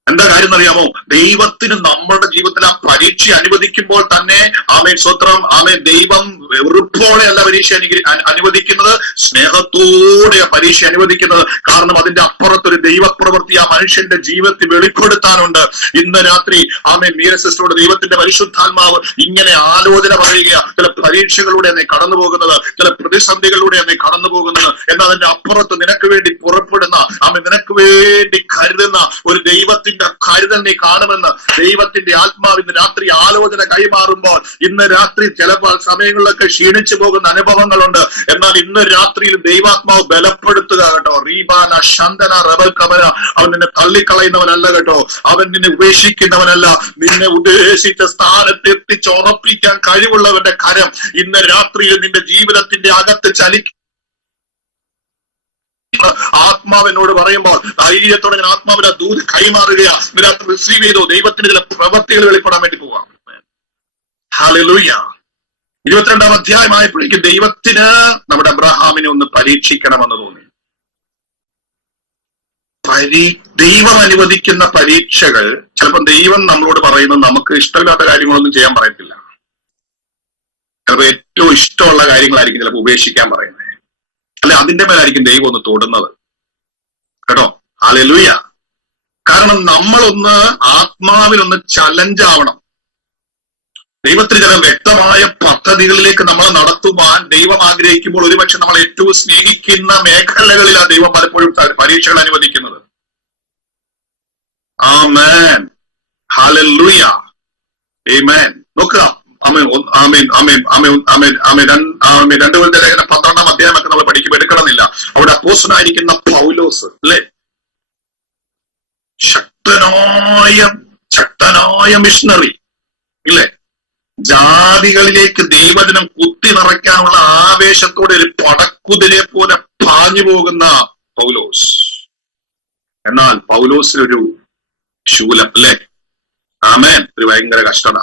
എന്താ കാര്യം എന്നറിയാമോ? ദൈവത്തിന് നമ്മുടെ ജീവിതത്തിൽ ആ പരീക്ഷ അനുവദിക്കുമ്പോൾ തന്നെ ആമേൻ സ്വത്രം, ആമേൻ ദൈവം വെറുപ്പോടെ അല്ല പരീക്ഷ അനുവദിക്കുന്നത്, സ്നേഹത്തോടെ ആ പരീക്ഷ അനുവദിക്കുന്നത്. കാരണം അതിന്റെ അപ്പുറത്തൊരു ദൈവപ്രവൃത്തി ആ മനുഷ്യന്റെ ജീവിതത്തിൽ വെളിപ്പെടുത്താനുണ്ട്. ഇന്ന് രാത്രി ആമേൻ മീര സിസ്റ്ററോട് ദൈവത്തിന്റെ പരിശുദ്ധാത്മാവ് ഇങ്ങനെ ആലോചന പറയുക, ചില പരീക്ഷകളിലൂടെ നീ കടന്നു പോകുന്നത്, ചില പ്രതിസന്ധികളിലൂടെ നീ കടന്നു പോകുന്നത്, എന്നാൽ അതിന്റെ അപ്പുറത്ത് നിനക്ക് വേണ്ടി പുറപ്പെടുന്ന ആമേൻ നിനക്ക് വേണ്ടി കരുതുന്ന ഒരു ദൈവത്തിന്റെ കരുതൽ നീ കാണുമെന്ന് ദൈവത്തിന്റെ ആത്മാവിന് രാത്രി ആലോചന കൈമാറുമ്പോൾ, ഇന്ന് രാത്രി ചില സമയങ്ങളിലൊക്കെ ക്ഷീണിച്ചു പോകുന്ന അനുഭവങ്ങളുണ്ട്. എന്നാൽ ഇന്ന് രാത്രിയിൽ ദൈവാത്മാവ് ബലപ്പെടുത്തുക കേട്ടോ. റീബാന ശന്തന റബൽ കമന. അവൻ നിന്നെ തള്ളിക്കളയുന്നവനല്ല കേട്ടോ, അവൻ നിന്നെ ഉപേക്ഷിക്കുന്നവനല്ല. നിന്നെ ഉദ്ദേശിച്ച സ്ഥാനത്ത് എത്തിച്ചുറപ്പിക്കാൻ കഴിവുള്ളവന്റെ കരം ഇന്ന് രാത്രിയിൽ നിന്റെ ജീവിതത്തിന്റെ അകത്ത് ചലിക്കും. ആത്മാവിനോട് പറയുമ്പോൾ ധൈര്യത്തോടെ ഞാൻ ആത്മാവിന്റെ ദൂത് കൈമാറുകയാ. ഇതിനകത്ത് റിസീവ് ചെയ്തോ, ദൈവത്തിന് ചില പ്രവൃത്തികൾ വെളിപ്പെടാൻ വേണ്ടി പോവാം. ഹല്ലേലൂയ. 22-ാം അധ്യായമായപ്പോഴേക്കും ദൈവത്തിന് നമ്മുടെ അബ്രഹാമിനെ ഒന്ന് പരീക്ഷിക്കണമെന്ന് തോന്നി. ദൈവം അനുവദിക്കുന്ന പരീക്ഷകൾ ചിലപ്പോൾ ദൈവം നമ്മളോട് പറയുന്നത് നമുക്ക് ഇഷ്ടമില്ലാത്ത കാര്യങ്ങളൊന്നും ചെയ്യാൻ പറയത്തില്ല. ചിലപ്പോൾ ഏറ്റവും ഇഷ്ടമുള്ള കാര്യങ്ങളായിരിക്കും ചിലപ്പോൾ ഉപേക്ഷിക്കാൻ പറയുന്നത്, അല്ലെ അതിന്റെ മേലായിരിക്കും ദൈവം ഒന്ന് തൊടുന്നത് കേട്ടോ. ഹല്ലേലൂയ. കാരണം നമ്മളൊന്ന് ആത്മാവിലൊന്ന് ചലഞ്ച് ആവണം. ദൈവത്തിന് ചില വ്യക്തമായ പദ്ധതികളിലേക്ക് നമ്മളെ നടത്തുവാൻ ദൈവം ആഗ്രഹിക്കുമ്പോൾ ഒരുപക്ഷെ നമ്മൾ ഏറ്റവും സ്നേഹിക്കുന്ന മേഖലകളിലാണ് ദൈവം പലപ്പോഴും പരീക്ഷകൾ അനുവദിക്കുന്നത്. ആമേൻ. ഹല്ലേലൂയ. ആമേൻ. നോക്കുക, ആമേൻ ആമേൻ ആമേൻ ആമേൻ ആമേൻ ആമേൻ 2 കൊരിന്ത്യർ ലേഖനം 12-ാം അധ്യായമൊക്കെ നമ്മൾ പഠിക്കുമ്പോൾ എടുക്കണമെന്നില്ല. അവിടെ അപ്പോസ്തലനായിരിക്കുന്ന പൗലോസ് അല്ലെ, ശക്തനായ മിഷണറി ഇല്ലേ, ജാതികളിലേക്ക് ദൈവദിനം കുത്തി നിറയ്ക്കാനുള്ള ആവേശത്തോടെ ഒരു പടക്കുതിരെ പോലെ പാഞ്ഞു പോകുന്ന പൗലോസ്. എന്നാൽ പൗലോസിനൊരു ശൂലം അല്ലെ, ആമേൻ, ഒരു ഭയങ്കര കഷ്ടത.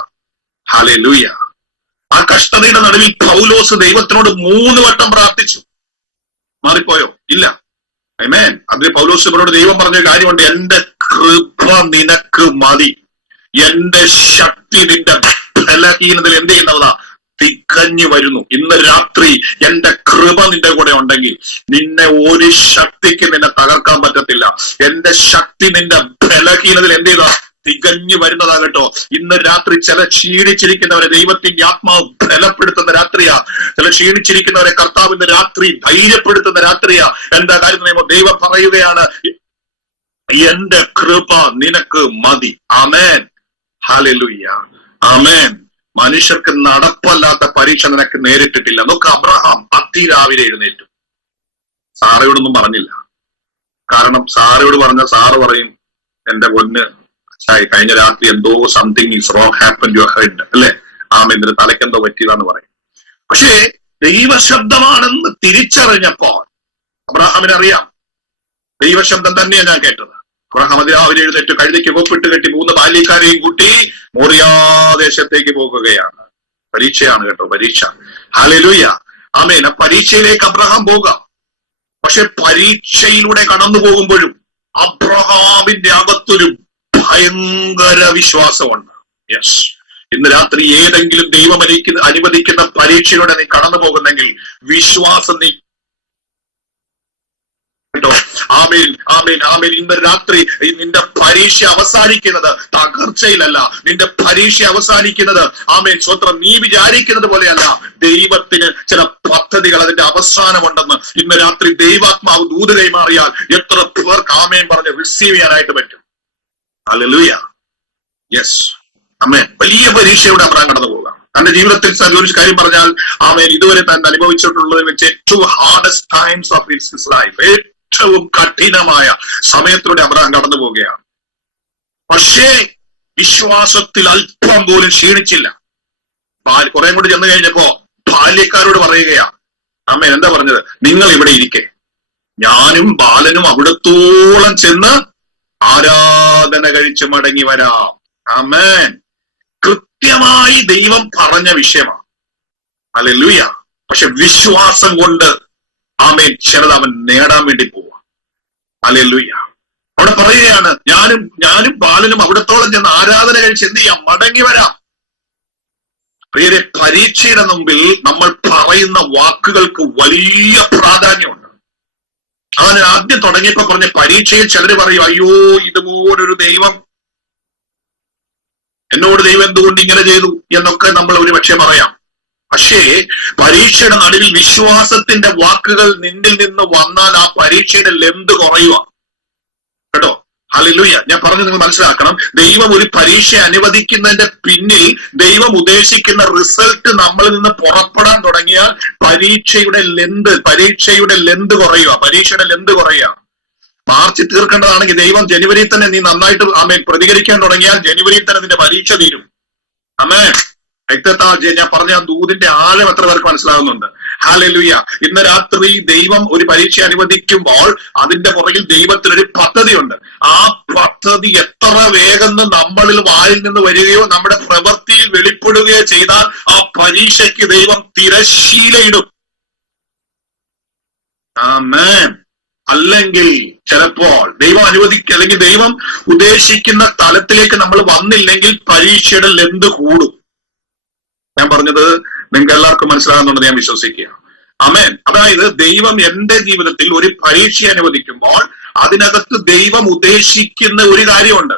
ഹല്ലേലൂയ. ആ കഷ്ടതയുടെ നടുവിൽ പൗലോസ് ദൈവത്തിനോട് 3 വട്ടം പ്രാർത്ഥിച്ചു. മാറിപ്പോയോ? ഇല്ല. ആമേൻ. അതിന് പൗലോസിനോട് ദൈവം പറഞ്ഞ കാര്യമുണ്ട്, എന്റെ കൃപ നിനക്ക് മതി, എന്റെ ശക്തി നിന്റെ ബലഹീനതയിൽ എന്ത് ചെയ്യുന്നതാ തികഞ്ഞു വരുന്നു. ഇന്ന് രാത്രി എന്റെ കൃപ നിന്റെ കൂടെ ഉണ്ടെങ്കിൽ നിന്നെ ഒരു ശക്തിക്ക് നിന്നെ തകർക്കാൻ പറ്റത്തില്ല. എന്റെ ശക്തി നിന്റെ ബലഹീനതയിൽ എന്ത് ചെയ്താ തികഞ്ഞു വരുന്നതാകട്ടോ. ഇന്ന് രാത്രി ചില ക്ഷീണിച്ചിരിക്കുന്നവരെ ദൈവത്തിന്റെ ആത്മാവ് ബലപ്പെടുത്തുന്ന രാത്രിയാ. ചില ക്ഷീണിച്ചിരിക്കുന്നവരെ കർത്താവിന്റെ രാത്രി ധൈര്യപ്പെടുത്തുന്ന രാത്രിയാ. എന്താ കാര്യം? ദൈവം പറയുകയാണ്, എന്റെ കൃപ നിനക്ക് മതി. ആമേൻ. ഹല്ലേലൂയ. ആമേൻ. മനുഷ്യർക്ക് നടപ്പല്ലാത്ത പരീക്ഷ നിനക്ക് നേരിട്ടിട്ടില്ല. നോക്ക്, അബ്രഹാം അതിരാവിലെ എഴുന്നേറ്റു. സാറയോടൊന്നും പറഞ്ഞില്ല. കാരണം സാറയോട് പറഞ്ഞ സാറ് പറയും, എന്റെ പൊന്ന് കഴിഞ്ഞ രാത്രി എന്തോ something is wrong happen your head അല്ലെ, ആമേന്ദ്ര തലക്കെന്തോ പറ്റിയതാന്ന് പറയും. പക്ഷേ ദൈവശബ്ദമാണെന്ന് തിരിച്ചറിഞ്ഞപ്പോൾ അബ്രഹാമിന് അറിയാം, ദൈവശബ്ദം തന്നെയാണ് ഞാൻ കേട്ടത്. അബ്രഹാം അതിരാവിലെ എഴുന്നേറ്റ് കഴുതയ്ക്ക് കൊപ്പിട്ട് കെട്ടി 3 ബാല്യക്കാരെയും കൂട്ടി മോറിയാദേശത്തേക്ക് പോകുകയാണ്. പരീക്ഷയാണ് കേട്ടോ, പരീക്ഷ. ഹല്ലേലൂയ. ആമേൻ. പരീക്ഷയിലേക്ക് അബ്രഹാം പോകാം. പക്ഷെ പരീക്ഷയിലൂടെ കടന്നു പോകുമ്പോഴും അബ്രഹാമിന്റെ അകത്തൊരു ഭയങ്കര വിശ്വാസമുണ്ട്. യെസ്. ഇന്ന് രാത്രി ഏതെങ്കിലും ദൈവം അനുവദിക്കുന്ന പരീക്ഷയിലൂടെ നീ കടന്നു പോകുന്നെങ്കിൽ വിശ്വാസം നീ കേട്ടോ. ആമേൻ ആമേൻ ആമേൻ. ഇന്ന് രാത്രി നിന്റെ പരീക്ഷ അവസാനിക്കുന്നത് തകർച്ചയിലല്ല. നിന്റെ പരീക്ഷ അവസാനിക്കുന്നത് ആമേൻ സ്വത്രം നീ വിചാരിക്കുന്നത് പോലെയല്ല. ദൈവത്തിന് ചില പദ്ധതികൾ, അതിന്റെ അവസാനമുണ്ടെന്ന് ഇന്ന് രാത്രി ദൈവാത്മാവ് ദൂത് കൈമാറിയാൽ എത്ര പേർക്ക് ആമേൻ പറഞ്ഞ് റിസീവ് ചെയ്യാനായിട്ട് പറ്റും. ഹല്ലേലൂയ. യെസ്. ആമേൻ. വലിയ പരീക്ഷയുടെ അബ്രഹാം കടന്നു പോകാം. തന്റെ ജീവിതത്തിൽ ഒരു കാര്യം പറഞ്ഞാൽ ആമേൻ ഇതുവരെ താൻ അനുഭവിച്ചിട്ടുള്ളതിൽ വെച്ച് ഏറ്റവും hardest times of his life, ഏറ്റവും കഠിനമായ സമയത്തിലൂടെ അബ്രഹാം കടന്നു പോവുകയാണ്. പക്ഷേ വിശ്വാസത്തിൽ അല്പം പോലും ക്ഷീണിച്ചില്ല. കുറെ കൂടി ചെന്ന് കഴിഞ്ഞപ്പോ ബാല്യക്കാരോട് പറയുകയാ. ആമേൻ. എന്താ പറഞ്ഞത്? നിങ്ങൾ ഇവിടെ ഇരിക്കെ, ഞാനും ബാലനും അവിടത്തോളം ചെന്ന് ആരാധന കഴിച്ച് മടങ്ങി വരാം. ആമേൻ. കൃത്യമായി ദൈവം പറഞ്ഞ വിഷയമാണ്. ഹല്ലേലൂയ. പക്ഷെ വിശ്വാസം കൊണ്ട് ആമേൻ ചിലത് അവൻ നേടാൻ വേണ്ടി പോവാ. ഹല്ലേലൂയ. അവിടെ പറയുകയാണ്, ഞാനും ബാലനും അവിടത്തോളം ചെന്ന് ആരാധന കഴിച്ച് എന്ത് ചെയ്യാം? മടങ്ങി വരാം. പ്രിയരെ, പരീക്ഷയുടെ മുമ്പിൽ നമ്മൾ പറയുന്ന വാക്കുകൾക്ക് വലിയ പ്രാധാന്യമുണ്ട്. അവന് ആദ്യം തുടങ്ങിയപ്പോ പറഞ്ഞ പരീക്ഷയിൽ ചിലര് പറയും, അയ്യോ ഇതുപോലൊരു ദൈവം, എന്നോട് ദൈവം എന്തുകൊണ്ട് ഇങ്ങനെ ചെയ്തു എന്നൊക്കെ നമ്മൾ ഒരു പക്ഷേ പറയാം. പക്ഷേ പരീക്ഷയുടെ നടുവിൽ വിശ്വാസത്തിന്റെ വാക്കുകൾ നിന്നിൽ നിന്ന് വന്നാൽ ആ പരീക്ഷയുടെ ലെന്ത് കുറയുക കേട്ടോ. ഹല്ലേലൂയ. ഞാൻ പറഞ്ഞു നിങ്ങൾ മനസ്സിലാക്കണം, ദൈവം ഒരു പരീക്ഷ അനുവദിക്കുന്നതിന്റെ പിന്നിൽ ദൈവം ഉദ്ദേശിക്കുന്ന റിസൾട്ട് നമ്മളിൽ നിന്ന് പുറപ്പെടാൻ തുടങ്ങിയാൽ പരീക്ഷയുടെ ലെന്ത് കുറയുക, പരീക്ഷയുടെ ലെന്ത് കുറയുക. മാർച്ച് തീർക്കേണ്ടതാണെങ്കിൽ ദൈവം ജനുവരിയിൽ തന്നെ നീ നന്നായിട്ട് ആമേൻ പ്രതികരിക്കാൻ തുടങ്ങിയാൽ ജനുവരിയിൽ തന്നെ നിന്റെ പരീക്ഷ തീരും. ആമേൻ. ഞാൻ പറഞ്ഞ ദൂതിന്റെ ആഴം എത്ര പേർക്ക് മനസ്സിലാകുന്നുണ്ട്? ഹല്ലേലൂയ. ഇന്ന് രാത്രി ദൈവം ഒരു പരീക്ഷ അനുവദിക്കുമ്പോൾ അതിന്റെ പുറകിൽ ദൈവത്തിനൊരു പദ്ധതിയുണ്ട്. ആ പദ്ധതി എത്ര വേഗം നമ്മളിൽ വായിൽ നിന്ന് വരികയോ നമ്മുടെ പ്രവൃത്തിയിൽ വെളിപ്പെടുകയോ ചെയ്താൽ ആ പരീക്ഷയ്ക്ക് ദൈവം തിരശ്ശീലയിടും. ആമേൻ. അല്ലെങ്കിൽ ചിലപ്പോൾ ദൈവം അല്ലെങ്കിൽ ദൈവം ഉദ്ദേശിക്കുന്ന തലത്തിലേക്ക് നമ്മൾ വന്നില്ലെങ്കിൽ പരീക്ഷയുടെ ലെന്ത് കൂടും. ഞാൻ പറഞ്ഞത് നിങ്ങൾക്ക് എല്ലാവർക്കും മനസ്സിലാകുന്നുണ്ടെന്ന് ഞാൻ വിശ്വസിക്കുക. ആമേൻ. അതായത് ദൈവം എന്റെ ജീവിതത്തിൽ ഒരു പരീക്ഷ അനുവദിക്കുമ്പോൾ അതിനകത്ത് ദൈവം ഉദ്ദേശിക്കുന്ന ഒരു കാര്യമുണ്ട്.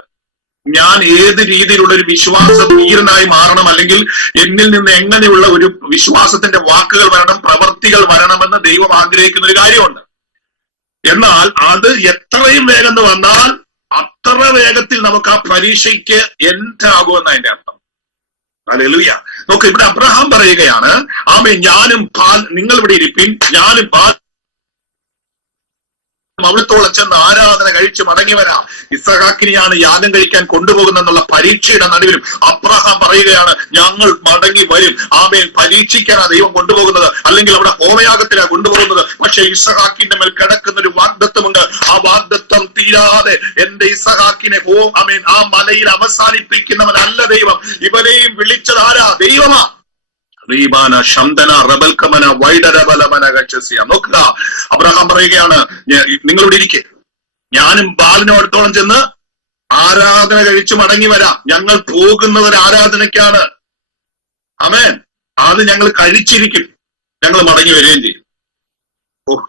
ഞാൻ ഏത് രീതിയിലുള്ള ഒരു വിശ്വാസ വീരനായി മാറണം, അല്ലെങ്കിൽ എന്നിൽ നിന്ന് എങ്ങനെയുള്ള ഒരു വിശ്വാസത്തിന്റെ വാക്കുകൾ വരണം, പ്രവർത്തികൾ വരണമെന്ന് ദൈവം ആഗ്രഹിക്കുന്ന ഒരു കാര്യമുണ്ട്. എന്നാൽ അത് എത്രയും വേഗം വന്നാൽ അത്ര വേഗത്തിൽ നമുക്ക് ആ പരീക്ഷയ്ക്ക് എൻഡ് ആകുമെന്ന് അതിന്റെ അർത്ഥം. ഹല്ലേലൂയ. നോക്ക്, ഇവിടെ അബ്രഹാം പറയുകയാണ്, ആമേൻ, ഞാനും നിങ്ങൾ ഇവിടെ ഇരിപ്പിൻ, ഞാനും അവിടത്തോളം ചെന്ന് ആരാധന കഴിച്ച് മടങ്ങി വരാം. ഇസ്ഹാക്കിനെയാണ് യാഗം കഴിക്കാൻ കൊണ്ടുപോകുന്നെന്നുള്ള പരീക്ഷയുടെ നടുവിലും അബ്രഹാം പറയുകയാണ്, ഞങ്ങൾ മടങ്ങി വരും. ആമേൻ, പരീക്ഷിക്കാനാ ദൈവം കൊണ്ടുപോകുന്നത്, അല്ലെങ്കിൽ അവിടെ ഹോമയാഗത്തിലാ കൊണ്ടുപോകുന്നത്. പക്ഷെ ഇസ്ഹാക്കിന്റെ മേൽ കിടക്കുന്ന ഒരു വാഗ്ദത്തമുണ്ട്. ആ വാഗ്ദത്തം തീരാതെ എന്റെ ഇസ്ഹാക്കിനെ ആമേൻ ആ മലയിൽ അവസാനിപ്പിക്കുന്നവനല്ല ദൈവം. ഇവരെയും വിളിച്ചത് ആരാ? ദൈവമാ. നോക്കുക, അബ്രഹാം പറയുകയാണ്, നിങ്ങളിവിടെ ഇരിക്കെ, ഞാനും ബാലിനും അടുത്തോളം ചെന്ന് ആരാധന കഴിച്ചു മടങ്ങി വരാം. ഞങ്ങൾ പോകുന്നത് ഒരു ആരാധനയ്ക്കാണ്. ആമേൻ. അത് ഞങ്ങൾ കഴിച്ചിരിക്കും, ഞങ്ങൾ മടങ്ങി വരികയും ചെയ്യും.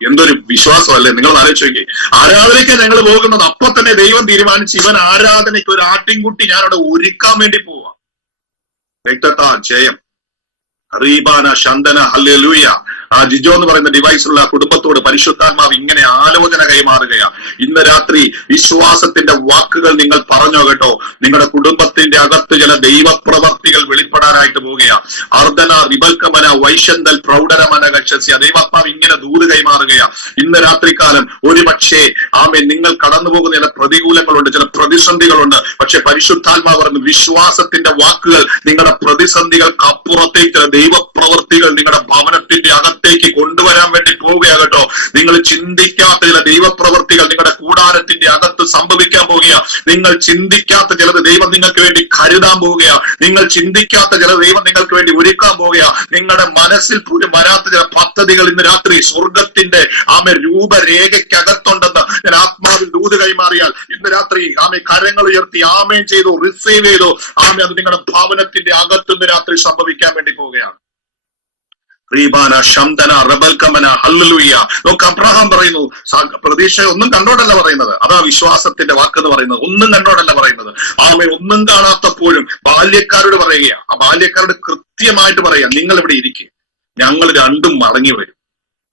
എന്തൊരു വിശ്വാസമല്ലേ! നിങ്ങൾ ആലോചിച്ച് നോക്കി, ആരാധനയ്ക്ക് ഞങ്ങൾ പോകുന്നത്. അപ്പൊ തന്നെ ദൈവം തീരുമാനിച്ച് ഇവൻ ആരാധനയ്ക്ക് ഒരു ആട്ടിൻകുട്ടി ഞാനവിടെ ഒരുക്കാൻ വേണ്ടി പോവാ. ജയം. റീബാന ശന്തന ഹല്ലേലൂയ. ആ ജിജോ എന്ന് പറയുന്ന ഡിവൈസുള്ള കുടുംബത്തോട് പരിശുദ്ധാത്മാവ് ഇങ്ങനെ ആലോചന കൈമാറുകയാണ്. ഇന്ന് രാത്രി വിശ്വാസത്തിന്റെ വാക്കുകൾ നിങ്ങൾ പറഞ്ഞോ കേട്ടോ. നിങ്ങളുടെ കുടുംബത്തിന്റെ അകത്ത് ചില ദൈവപ്രവർത്തികൾ വെളിപ്പെടാനായിട്ട് പോവുകയാണ്. അർദ്ധന റിബൽക്കമന വൈശന്തൽ പ്രൗഢരമന ഗച്ഛസ്യ. ദൈവാത്മാവ് ഇങ്ങനെ ദൂത് കൈമാറുകയാണ്. ഇന്ന് രാത്രികാലം ഒരു പക്ഷേ ആമേൻ നിങ്ങൾ കടന്നു പോകുന്ന ചില പ്രതികൂലങ്ങളുണ്ട്, ചില പ്രതിസന്ധികളുണ്ട്. പക്ഷെ പരിശുദ്ധാത്മാവ് പറഞ്ഞു, വിശ്വാസത്തിന്റെ വാക്കുകൾ നിങ്ങളുടെ പ്രതിസന്ധികൾക്ക് അപ്പുറത്തേക്ക് ചില ദൈവപ്രവർത്തികൾ നിങ്ങളുടെ ഭവനത്തിന്റെ അകത്തേക്ക് കൊണ്ടുവരാൻ വേണ്ടി പോവുകയാകട്ടോ. നിങ്ങൾ ചിന്തിക്കാത്ത ചില ദൈവപ്രവർത്തികൾ നിങ്ങളുടെ കൂടാരത്തിന്റെ അകത്ത് സംഭവിക്കാൻ പോവുകയാ. നിങ്ങൾ ചിന്തിക്കാത്ത ചിലത് ദൈവം നിങ്ങൾക്ക് വേണ്ടി കരുതാൻ പോവുകയാ. നിങ്ങൾ ചിന്തിക്കാത്ത ചില ദൈവം നിങ്ങൾക്ക് വേണ്ടി ഒരുക്കാൻ പോവുകയാ. നിങ്ങളുടെ മനസ്സിൽ പോലും വരാത്ത ചില പദ്ധതികൾ ഇന്ന് രാത്രി സ്വർഗത്തിന്റെ രൂപരേഖയ്ക്കകത്തുണ്ടെന്ന് ഞാൻ ആത്മാവിൽ ദൂത് കൈമാറിയാൽ ഇന്ന് രാത്രി കരങ്ങൾ ഉയർത്തി ആമേൻ ചെയ്തു, റിസീവ് ചെയ്തു. അത് നിങ്ങളുടെ ഭവനത്തിന്റെ അകത്തുനിന്ന് രാത്രി സംഭവിക്കാൻ വേണ്ടി പോവുകയാണ്. നോക്ക്, അബ്രഹാം പറയുന്നു, പ്രതീക്ഷ ഒന്നും കണ്ടോടല്ല പറയുന്നത്. അതാ വിശ്വാസത്തിന്റെ വാക്കെന്ന് പറയുന്നത്. ഒന്നും കണ്ടോടല്ല പറയുന്നത്. ആമേ ഒന്നും കാണാത്തപ്പോഴും ബാല്യക്കാരോട് പറയുക. ആ ബാല്യക്കാരോട് കൃത്യമായിട്ട് പറയുക, നിങ്ങൾ ഇവിടെ ഇരിക്കുക, ഞങ്ങൾ രണ്ടും മടങ്ങി വരും,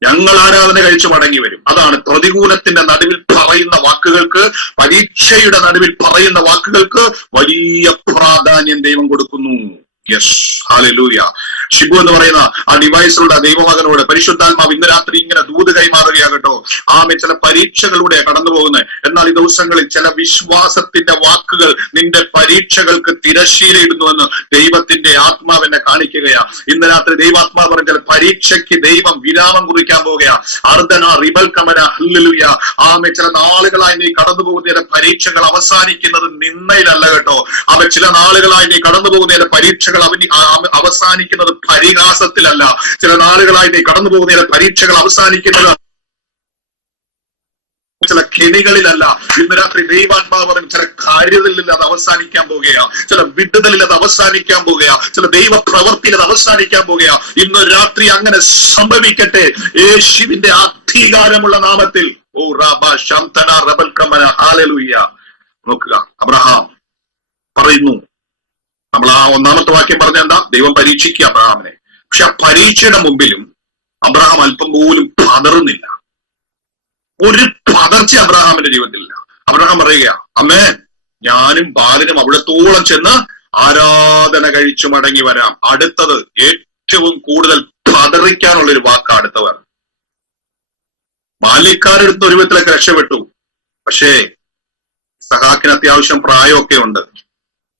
ഞങ്ങൾ ആരാധന കഴിച്ച് മടങ്ങി വരും. അതാണ് പ്രതികൂലത്തിന്റെ നടുവിൽ പറയുന്ന വാക്കുകൾക്ക്, പരീക്ഷയുടെ നടുവിൽ പറയുന്ന വാക്കുകൾക്ക് വലിയ പ്രാധാന്യം ദൈവം കൊടുക്കുന്നു. Yes, hallelujah. ഷിബു എന്ന് പറയുന്ന ആ ഡിവൈസിലുള്ള ദൈവമകനോട് പരിശുദ്ധാത്മാവ് ഇന്ന് രാത്രി ഇങ്ങനെ ദൂത് കൈമാറുകയാകട്ടോ. ആമേ, ചില പരീക്ഷകളുടെ കടന്നു പോകുന്നത്. എന്നാൽ ഈ ദിവസങ്ങളിൽ ചില വിശ്വാസത്തിന്റെ വാക്കുകൾ നിന്റെ പരീക്ഷകൾക്ക് തിരശ്ശീലയിടുന്നുവെന്ന് ദൈവത്തിന്റെ ആത്മാവിനെ കാണിക്കുകയാ. ഇന്ന് രാത്രി ദൈവാത്മാവ് പറഞ്ഞ ചില പരീക്ഷയ്ക്ക് ദൈവം വിരാമം കുറിക്കാൻ പോവുകയാ. അർദ്ധന റിബൽ കമന ഹല്ലേലൂയ. ആമേ, ചില നാളുകളായി നീ കടന്നു പോകുന്ന ചില പരീക്ഷകൾ അവസാനിക്കുന്നത് നിന്നയിലല്ല കേട്ടോ. അവ ചില നാളുകളായി നീ കടന്നു പോകുന്ന ചില പരീക്ഷകൾ അവസാനിക്കുന്നത് പരിഹാസത്തിലല്ല. ചില നാളുകളായി നീ കടന്നു പോകുന്ന ചില പരീക്ഷകൾ അവസാനിക്കുന്നത് ചില കെണികളിലല്ല. ഇന്ന് രാത്രി ദൈവാത്മാവ് പറഞ്ഞു ചില കാര്യത്തിൽ അത് അവസാനിക്കാൻ പോകുകയാ. ചില വിടുതലിൽ അത് അവസാനിക്കാൻ പോകുകയാ. ചില ദൈവ പ്രവൃത്തിയിൽ അത് അവസാനിക്കാൻ പോകുകയാ. ഇന്ന് രാത്രി അങ്ങനെ സംഭവിക്കട്ടെ യേശുവിന്റെ അധികാരമുള്ള നാമത്തിൽ. ഓ റബ ശംതന റബൽ കമന ഹല്ലേലൂയ. നോക്കുക, അബ്രഹാം പറയുന്നു, നമ്മൾ ആ ഒന്നാമത്തെ വാക്യം പറഞ്ഞ എന്താ? ദൈവം പരീക്ഷിക്കുക അബ്രഹാമിനെ. പക്ഷെ ആ പരീക്ഷയുടെ മുമ്പിലും അബ്രഹാം അല്പം പോലും പതറുന്നില്ല. ഒരു പതർച്ച അബ്രഹാമിന്റെ ജീവിതത്തിലില്ല. അബ്രഹാം പറയുക, അമ്മേ, ഞാനും ബാലനും അവിടത്തോളം ചെന്ന് ആരാധന കഴിച്ചു മടങ്ങി വരാം. അടുത്തത് ഏറ്റവും കൂടുതൽ പതറിക്കാനുള്ള ഒരു വാക്ക് അടുത്തവർ. ബാല്യക്കാരെടുത്ത് ഒരു വിധത്തിലൊക്കെ രക്ഷപ്പെട്ടു. പക്ഷേ ഇസ്ഹാക്കിന് അത്യാവശ്യം പ്രായമൊക്കെ ഉണ്ട്.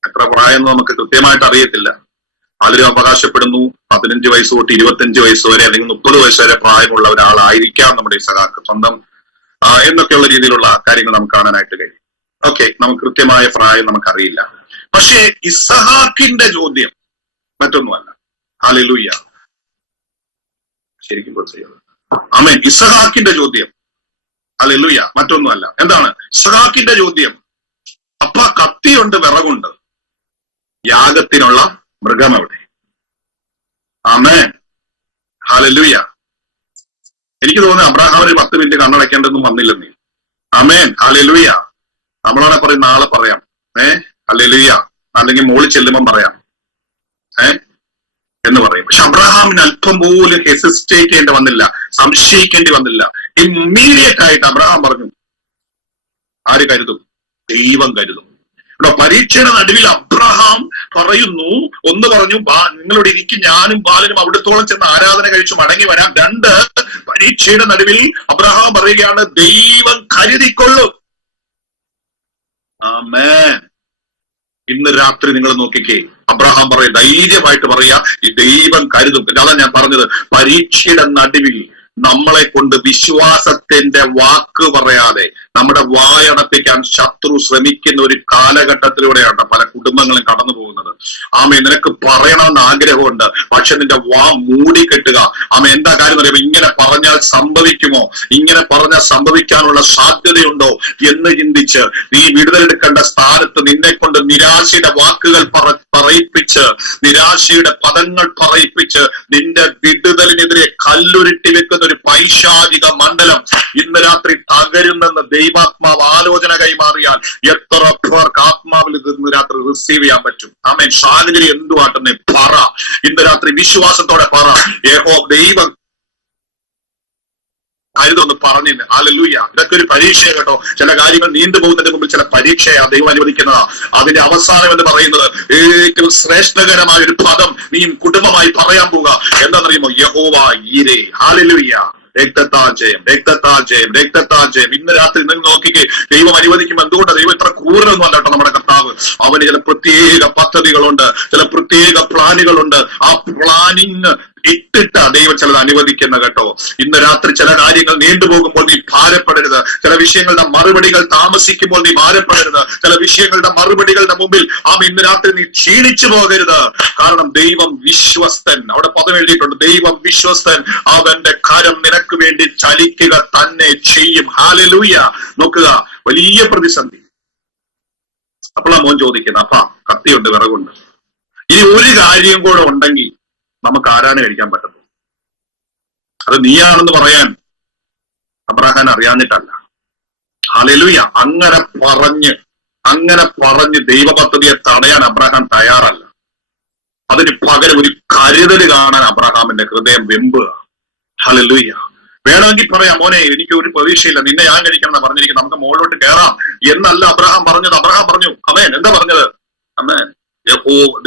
എത്ര പ്രായം നമുക്ക് കൃത്യമായിട്ട് അറിയത്തില്ല. പലരും അവകാശപ്പെടുന്നു 15 വയസ്സ് തൊട്ട് 25 വയസ്സ് വരെ അല്ലെങ്കിൽ 30 വയസ്സ് വരെ പ്രായമുള്ള ഒരാളായിരിക്കാം നമ്മുടെ ഇസ്ഹാക്ക് സ്വന്തം എന്നൊക്കെയുള്ള രീതിയിലുള്ള കാര്യങ്ങൾ നമുക്ക് കാണാനായിട്ട് കഴിയും. ഓക്കെ, നമുക്ക് കൃത്യമായ പ്രായം നമുക്കറിയില്ല. പക്ഷേ ഇസ്ഹാക്കിന്റെ ചോദ്യം മറ്റൊന്നുമല്ല. ഹല്ലേലൂയ. ശരിക്കും ആമേൻ. ഇസ്ഹാക്കിന്റെ ചോദ്യം, ഹല്ലേലൂയ, മറ്റൊന്നുമല്ല. എന്താണ് ഇസ്ഹാക്കിന്റെ ചോദ്യം? അപ്പ കത്തിയുണ്ട്, വിറകുണ്ട്, യാഗത്തിനുള്ള മൃഗം എവിടെ? ആമേൻ, ഹല്ലേലൂയ. എനിക്ക് തോന്നുന്നു അബ്രഹാമിന് 10 മിനിറ്റ് കണ്ണടയ്ക്കേണ്ടതൊന്നും വന്നില്ലെന്നേ. ആമേൻ, ഹല്ലേലൂയ. നമ്മളാണ് പറയും നാളെ പറയാം, ഹല്ലേലൂയ, അല്ലെങ്കിൽ മോളിൽ ചെല്ലുമ്പം പറയാം എന്ന് പറയും. പക്ഷെ അബ്രഹാമിന് അല്പം പോലും ഹെസിസ്റ്റേറ്റ് ചെയ്യേണ്ടി വന്നില്ല, സംശയിക്കേണ്ടി വന്നില്ല. ഇമ്മീഡിയറ്റ് ആയിട്ട് അബ്രഹാം പറഞ്ഞു, ആര് കരുതും? ദൈവം കരുതും. പരീക്ഷയുടെ നടുവിൽ അബ്രഹാം പറയുന്നു, ഒന്ന് പറഞ്ഞു, നിങ്ങളോട് ഇരിക്കും, ഞാനും ബാലനും അവിടത്തോളം ചെന്ന് ആരാധന കഴിച്ചു മടങ്ങി വരാം. രണ്ട്, പരീക്ഷയുടെ നടുവിൽ അബ്രഹാം പറയുകയാണ്, ദൈവം കരുതിക്കൊള്ളും. ആമേൻ. ഇന്ന് രാത്രി നിങ്ങൾ നോക്കിക്കേ, അബ്രഹാം പറയും, ധൈര്യമായിട്ട് പറയാ, ഈ ദൈവം കരുതും. അതാ ഞാൻ പറഞ്ഞത്, പരീക്ഷയുടെ നടുവിൽ നമ്മളെ കൊണ്ട് വിശ്വാസത്തിന്റെ വാക്ക് പറയാതെ നമ്മുടെ വായടപ്പിക്കാൻ ശത്രു ശ്രമിക്കുന്ന ഒരു കാലഘട്ടത്തിലൂടെയാണ് പല കുടുംബങ്ങളും കടന്നു പോകുന്നത്. ആമേ, നിനക്ക് പറയണമെന്ന് ആഗ്രഹമുണ്ട്, പക്ഷെ നിന്റെ വാ മൂടിക്കെട്ടുക. ആമേ, എന്താ കാര്യം അറിയുമോ? ഇങ്ങനെ പറഞ്ഞാൽ സംഭവിക്കുമോ, ഇങ്ങനെ പറഞ്ഞാൽ സംഭവിക്കാനുള്ള സാധ്യതയുണ്ടോ എന്ന് ചിന്തിച്ച് നീ വിടുതലെടുക്കേണ്ട സ്ഥാനത്ത് നിന്നെ കൊണ്ട് നിരാശയുടെ വാക്കുകൾ പറയിപ്പിച്ച്, നിരാശയുടെ പദങ്ങൾ പറയിപ്പിച്ച് നിന്റെ വിടുതലിനെതിരെ കല്ലുരുട്ടി വെക്കുന്ന ഒരു പൈശാചിക മണ്ഡലം ഇന്ന് രാത്രി തകരുന്നെന്ന് ദൈവാത്മാവ് ആലോചന കൈമാറിയാൽ എത്ര പേർക്ക് ആത്മാവിൽ ഇന്ന് രാത്രി റിസീവ് ചെയ്യാൻ പറ്റും? ആമേൻ. സാഹചര്യം എന്തുവാട്ടെന്ന് പറ, ഇന്ന് രാത്രി വിശ്വാസത്തോടെ പറ, ദൈവം ആയതൊന്ന് പറഞ്ഞില്ല. ഹല്ലേലൂയ. ഇതൊക്കെ ഒരു പരീക്ഷയാണ് കേട്ടോ. ചില കാര്യങ്ങൾ നീണ്ടുപോകുന്നതിന് മുമ്പിൽ ചില പരീക്ഷയാ ദൈവം അനുവദിക്കുന്നതാ. അതിന്റെ അവസാനം എന്ന് പറയുന്നത് ഏറ്റവും ശ്രേഷ്ഠകരമായ ഒരു പദം നീ കുടുംബമായി പറയാൻ പോവുക. എന്താണെന്നറിയുമോ? യഹോവ ഈരേ. ഹല്ലേലൂയ. രക്തത്താൽ ജയം, രക്തത്താൽ ജയം, രക്തത്താൽ ജയം. ഇന്ന് രാത്രി നിങ്ങൾ നോക്കിക്കേ, ദൈവം അനുവദിക്കുമ്പോൾ എന്തുകൊണ്ട് ദൈവം ഇത്ര ക്രൂരൊന്നും അല്ല കേട്ടോ നമ്മുടെ കർത്താവ്. അവന് ചില പ്രത്യേക പദ്ധതികളുണ്ട്, ചില പ്രത്യേക പ്ലാനുകളുണ്ട്. ആ പ്ലാനിങ് ഇട്ടിട്ട് ദൈവം ചിലത് അനുവദിക്കുന്ന കേട്ടോ. ഇന്ന് രാത്രി ചില കാര്യങ്ങൾ നീണ്ടുപോകുമ്പോൾ നീ ഭാരപ്പെടരുത്. ചില വിഷയങ്ങളുടെ മറുപടികൾ താമസിക്കുമ്പോൾ നീ ഭാരപ്പെടരുത്. ചില വിഷയങ്ങളുടെ മറുപടികളുടെ മുമ്പിൽ ഇന്ന് രാത്രി നീ ക്ഷീണിച്ചു പോകരുത്. കാരണം ദൈവം വിശ്വസ്തൻ. അവിടെ പദം എഴുതിയിട്ടുണ്ട്, ദൈവം വിശ്വസ്തൻ, അവന്റെ കരം നിനക്ക് വേണ്ടി ചലിക്കുക തന്നെ ചെയ്യും. ഹല്ലേലൂയ. നോക്കുക, വലിയ പ്രതിസന്ധി. അപ്പോൾ മോൻ ചോദിക്കുന്നത്, അപ്പാ കത്തിയുണ്ട്, വിറകുണ്ട്, ഇനി ഒരു കാര്യം കൂടെ ഉണ്ടെങ്കിൽ നമുക്ക് ആരാധന കഴിക്കാൻ പറ്റത്തുള്ളൂ. അത് നീയാണെന്ന് പറയാൻ അബ്രഹാം അറിയാഞ്ഞിട്ടല്ല. ഹല്ലേലൂയ. അങ്ങനെ പറഞ്ഞ് ദൈവ പദ്ധതിയെ തടയാൻ അബ്രഹാം തയ്യാറല്ല. അതിന് പകരം ഒരു കരുതൽ കാണാൻ അബ്രഹാമിന്റെ ഹൃദയം വെമ്പുക. ഹല്ലേലൂയ. വേണമെങ്കിൽ പറയാം, മോനെ എനിക്ക് ഒരു പ്രതീക്ഷയില്ല, നിന്നെ ഞാൻ കഴിക്കണം എന്നാ പറഞ്ഞിരിക്കുന്നത്, നമുക്ക് മുകളിലോട്ട് കയറാം എന്നല്ല അബ്രഹാം പറഞ്ഞത്. അബ്രഹാം പറഞ്ഞു, ആമേൻ. എന്താ പറഞ്ഞത്? ആമേൻ.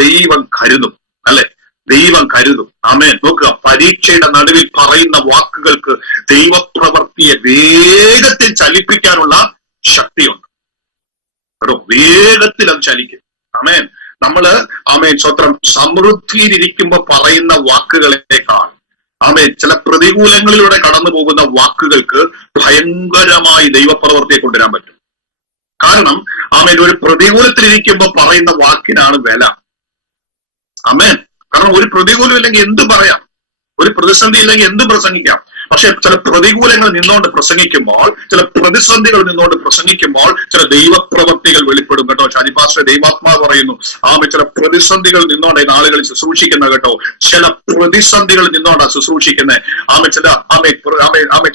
ദൈവം കരുതും, അല്ലെ? ദൈവം കരുതും. ആമേൻ. നോക്കുക, പരീക്ഷയുടെ നടുവിൽ പറയുന്ന വാക്കുകൾക്ക് ദൈവപ്രവൃത്തിയെ വേഗത്തിൽ ചലിപ്പിക്കാനുള്ള ശക്തിയുണ്ട് കേട്ടോ. വേഗത്തിൽ അത് ചലിക്കും. ആമേൻ. ആമേൻ, സ്വത്രം, സമൃദ്ധിയിലിരിക്കുമ്പോ പറയുന്ന വാക്കുകളെക്കാൾ ആമേൻ ചില പ്രതികൂലങ്ങളിലൂടെ കടന്നു പോകുന്ന വാക്കുകൾക്ക് ഭയങ്കരമായി ദൈവപ്രവൃത്തിയെ കൊണ്ടുവരാൻ പറ്റും. കാരണം ആമേൻ, ഒരു പ്രതികൂലത്തിലിരിക്കുമ്പോ പറയുന്ന വാക്കിനാണ് വില. ആമേൻ. കാരണം ഒരു പ്രതികൂലം ഇല്ലെങ്കിൽ എന്ത് പറയാം, ഒരു പ്രതിസന്ധി ഇല്ലെങ്കിൽ എന്ത് പ്രസംഗിക്കാം. പക്ഷെ ചില പ്രതികൂലങ്ങൾ നിന്നുകൊണ്ട് പ്രസംഗിക്കുമ്പോൾ, ചില പ്രതിസന്ധികൾ നിന്നുകൊണ്ട് പ്രസംഗിക്കുമ്പോൾ ചില ദൈവപ്രവൃത്തികൾ വെളിപ്പെടും കേട്ടോ. ഷാജിപാസ്റ്റർ ദൈവാത്മാവ് പറയുന്നു, ചില പ്രതിസന്ധികൾ നിന്നോണ്ട് ആളുകൾ ശുശ്രൂഷിക്കുന്ന കേട്ടോ. ചില പ്രതിസന്ധികൾ നിന്നോണ്ടാ ശുശ്രൂഷിക്കുന്നത്.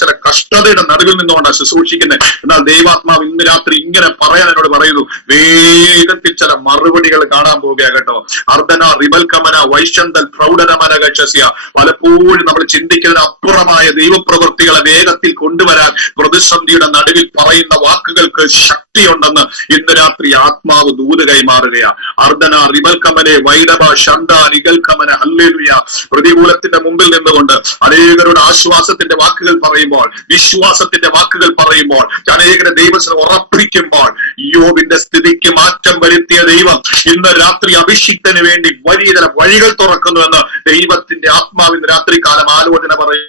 ചില കഷ്ടതയുടെ നടുവിൽ നിന്നുകൊണ്ടാ ശുശ്രൂഷിക്കുന്നത്. എന്നാൽ ദൈവാത്മാവ് ഇന്ന് രാത്രി ഇങ്ങനെ പറയാൻ എന്നോട് പറയുന്നു, വേഗത്തിൽ ചില മറുപടികൾ കാണാൻ പോവുക കേട്ടോ. അർദ്ധന റിബൽ കമന വൈശന്തൽ പ്രൗഢനമന ഗച്ഛസ്യ. പലപ്പോഴും നമ്മൾ ചിന്തിക്കുന്നതിന് അപ്പുറമായ ദൈവപ്രവൃത്തികളെ വേഗത്തിൽ കൊണ്ടുവരാൻ പ്രതിസന്ധിയുടെ നടുവിൽ പറയുന്ന വാക്കുകൾക്ക് ശക്തിയുണ്ടെന്ന് ഇന്ന് രാത്രി ആത്മാവ് ദൂത് കൈമാറുകയാ. അർദ്ധന റിബൽ കമനെ വൈഡബ ശന്ത നിഗൽ കമന. ഹല്ലേലൂയ. പ്രതികൂലത്തിന്റെ മുമ്പിൽ നിന്നുകൊണ്ട് അനേകരുടെ ആശ്വാസത്തിന്റെ വാക്കുകൾ പറയുമ്പോൾ, വിശ്വാസത്തിന്റെ വാക്കുകൾ പറയുമ്പോൾ, അനേകരെ ദൈവത്തിന് ഉറപ്പിക്കുമ്പോൾ, യോബിന്റെ സ്ഥിതിക്ക് മാറ്റം വരുത്തിയ ദൈവം ഇന്ന് രാത്രി അഭിഷിക്തന് വേണ്ടി വലിയ ചില വഴികൾ തുറക്കുന്നുവെന്ന് ദൈവത്തിന്റെ ആത്മാവിന്റെ രാത്രി കാലം ആലോചന പറയും.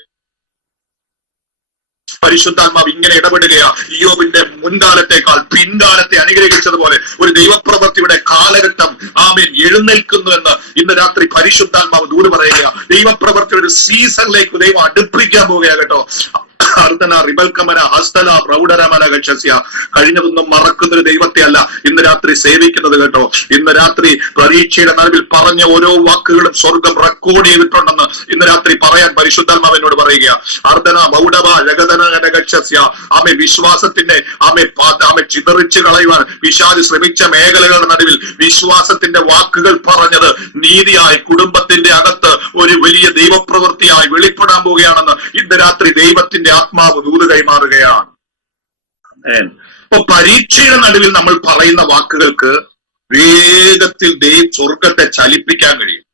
പരിശുദ്ധാത്മാവ് ഇങ്ങനെ ഇടപെടുകയാ. ഇയ്യോബിന്റെ മുൻകാലത്തെക്കാൾ പിൻകാലത്തെ അനുഗ്രഹിച്ചതുപോലെ ഒരു ദൈവപ്രവൃത്തിയുടെ കാലഘട്ടം ആമേൻ എഴുന്നേൽക്കുന്നു എന്ന് ഇന്ന് രാത്രി പരിശുദ്ധാത്മാവ് ദൂത് പറയുകയാ. ദൈവപ്രവൃത്തിയുടെ ഒരു സീസണിലേക്ക് ദൈവം അടുപ്പിക്കാൻ പോവുകയാ കേട്ടോ. അർദ്ധന റിബൽക്കമന ഹസ്തല പ്രൗഢരമന ഗച്ഛസ്യ. കഴിഞ്ഞതൊന്നും മറക്കുന്നൊരു ദൈവത്തെ അല്ല ഇന്ന് രാത്രി സേവിക്കുന്നത് കേട്ടോ. ഇന്ന് രാത്രി പരീക്ഷയുടെ നടുവിൽ പറഞ്ഞ ഓരോ വാക്കുകളും സ്വർഗം റെക്കോർഡ് ചെയ്തിട്ടുണ്ടെന്ന് ഇന്ന് രാത്രി പറയാൻ പരിശുദ്ധാത്മാവ് എന്നോട് പറയുക. അർദ്ധന ബൗഡവ ജഗതന ഗച്ഛസ്യ. ആമേ വിശ്വാസത്തിന്റെ ആമേ ചിതറിച്ചു കളയുവാൻ പിശാച് ശ്രമിച്ച മേഖലകളുടെ നടുവിൽ വിശ്വാസത്തിന്റെ വാക്കുകൾ പറഞ്ഞത് നീതിയായി കുടുംബത്തിന്റെ അകത്ത് ഒരു വലിയ ദൈവപ്രവൃത്തിയായി വെളിപ്പെടാൻ പോവുകയാണെന്ന് ഇന്ന് രാത്രി ദൈവത്തിന്റെ ആത്മാവ് ദൂത് കൈമാറുകയാണ്. അപ്പൊ പരീക്ഷയുടെ നടുവിൽ നമ്മൾ പറയുന്ന വാക്കുകൾക്ക് വേഗത്തിൽ സ്വർഗത്തെ ചലിപ്പിക്കാൻ കഴിയും.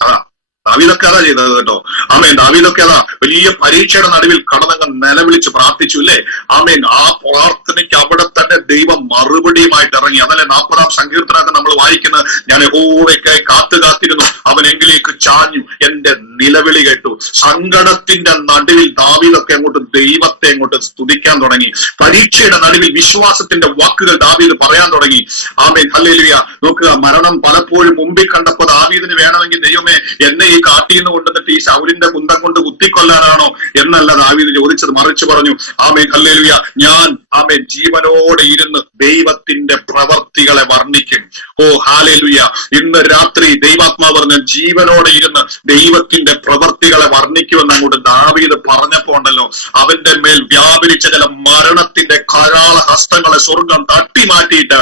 അതാ ദാവീദൊക്കെ അതാ ചെയ്തത് കേട്ടോ. ആമേൻ. ദാവീദൊക്കെ അതാ വലിയ പരീക്ഷയുടെ നടുവിൽ കടന്നങ്ങ് നിലവിളിച്ച് പ്രാർത്ഥിച്ചു അല്ലേ. ആമേൻ. ആ പ്രാർത്ഥനയ്ക്ക് അവിടെ തന്നെ ദൈവം മറുപടിയുമായിട്ട് ഇറങ്ങി. അതല്ലേ 40-ാം സങ്കീർത്തനത്തിൽ നമ്മൾ വായിക്കുന്നത്, ഞാൻ യഹോവയ്ക്കായി കാത്തിരുന്നു, അവൻ എങ്കിലേക്ക് ചാഞ്ഞു, എന്റെ നിലവിളി കേട്ടു. സങ്കടത്തിന്റെ നടുവിൽ ദാവീദൊക്കെ ദൈവത്തെ അങ്ങോട്ട് സ്തുതിക്കാൻ തുടങ്ങി. പരീക്ഷയുടെ നടുവിൽ വിശ്വാസത്തിന്റെ വാക്കുകൾ ദാവീദ് പറയാൻ തുടങ്ങി. ആമേൻ. ഹല്ലേലൂയ. നോക്കുക, മരണം പലപ്പോഴും മുമ്പിൽ കണ്ടപ്പോൾ ദാവീദിന് വേണമെങ്കിൽ ദൈവമേ എന്നെ ഈ കാട്ടിന്ന് കൊണ്ടുവന്നിട്ട് ഈ ശൗലിന്റെ കുന്തം കൊണ്ട് കുത്തിക്കൊല്ലാനാണോ എന്നല്ല ദാവീദ് ചോദിച്ചത്. മറിച്ച് പറഞ്ഞു, ആമേൻ ഹല്ലേലൂയ, ഞാൻ ആമേൻ ജീവനോടെ ഇരുന്ന് ദൈവത്തിന്റെ പ്രവർത്തികളെ വർണ്ണിക്കും. ഓ ഹല്ലേലൂയ. ഇന്ന് രാത്രി ദൈവാത്മാവ് പറഞ്ഞ ജീവനോടെ ഇരുന്ന് ദൈവത്തിന്റെ പ്രവർത്തികളെ വർണ്ണിക്കുമെന്ന് അങ്ങോട്ട് ദാവീദ് പറഞ്ഞപ്പോ ഉണ്ടല്ലോ, അവന്റെ മേൽ വ്യാപരിച്ച ചില മരണത്തിന്റെ കരാള ഹസ്തങ്ങളെ സ്വർഗം തട്ടി മാറ്റിയിട്ട്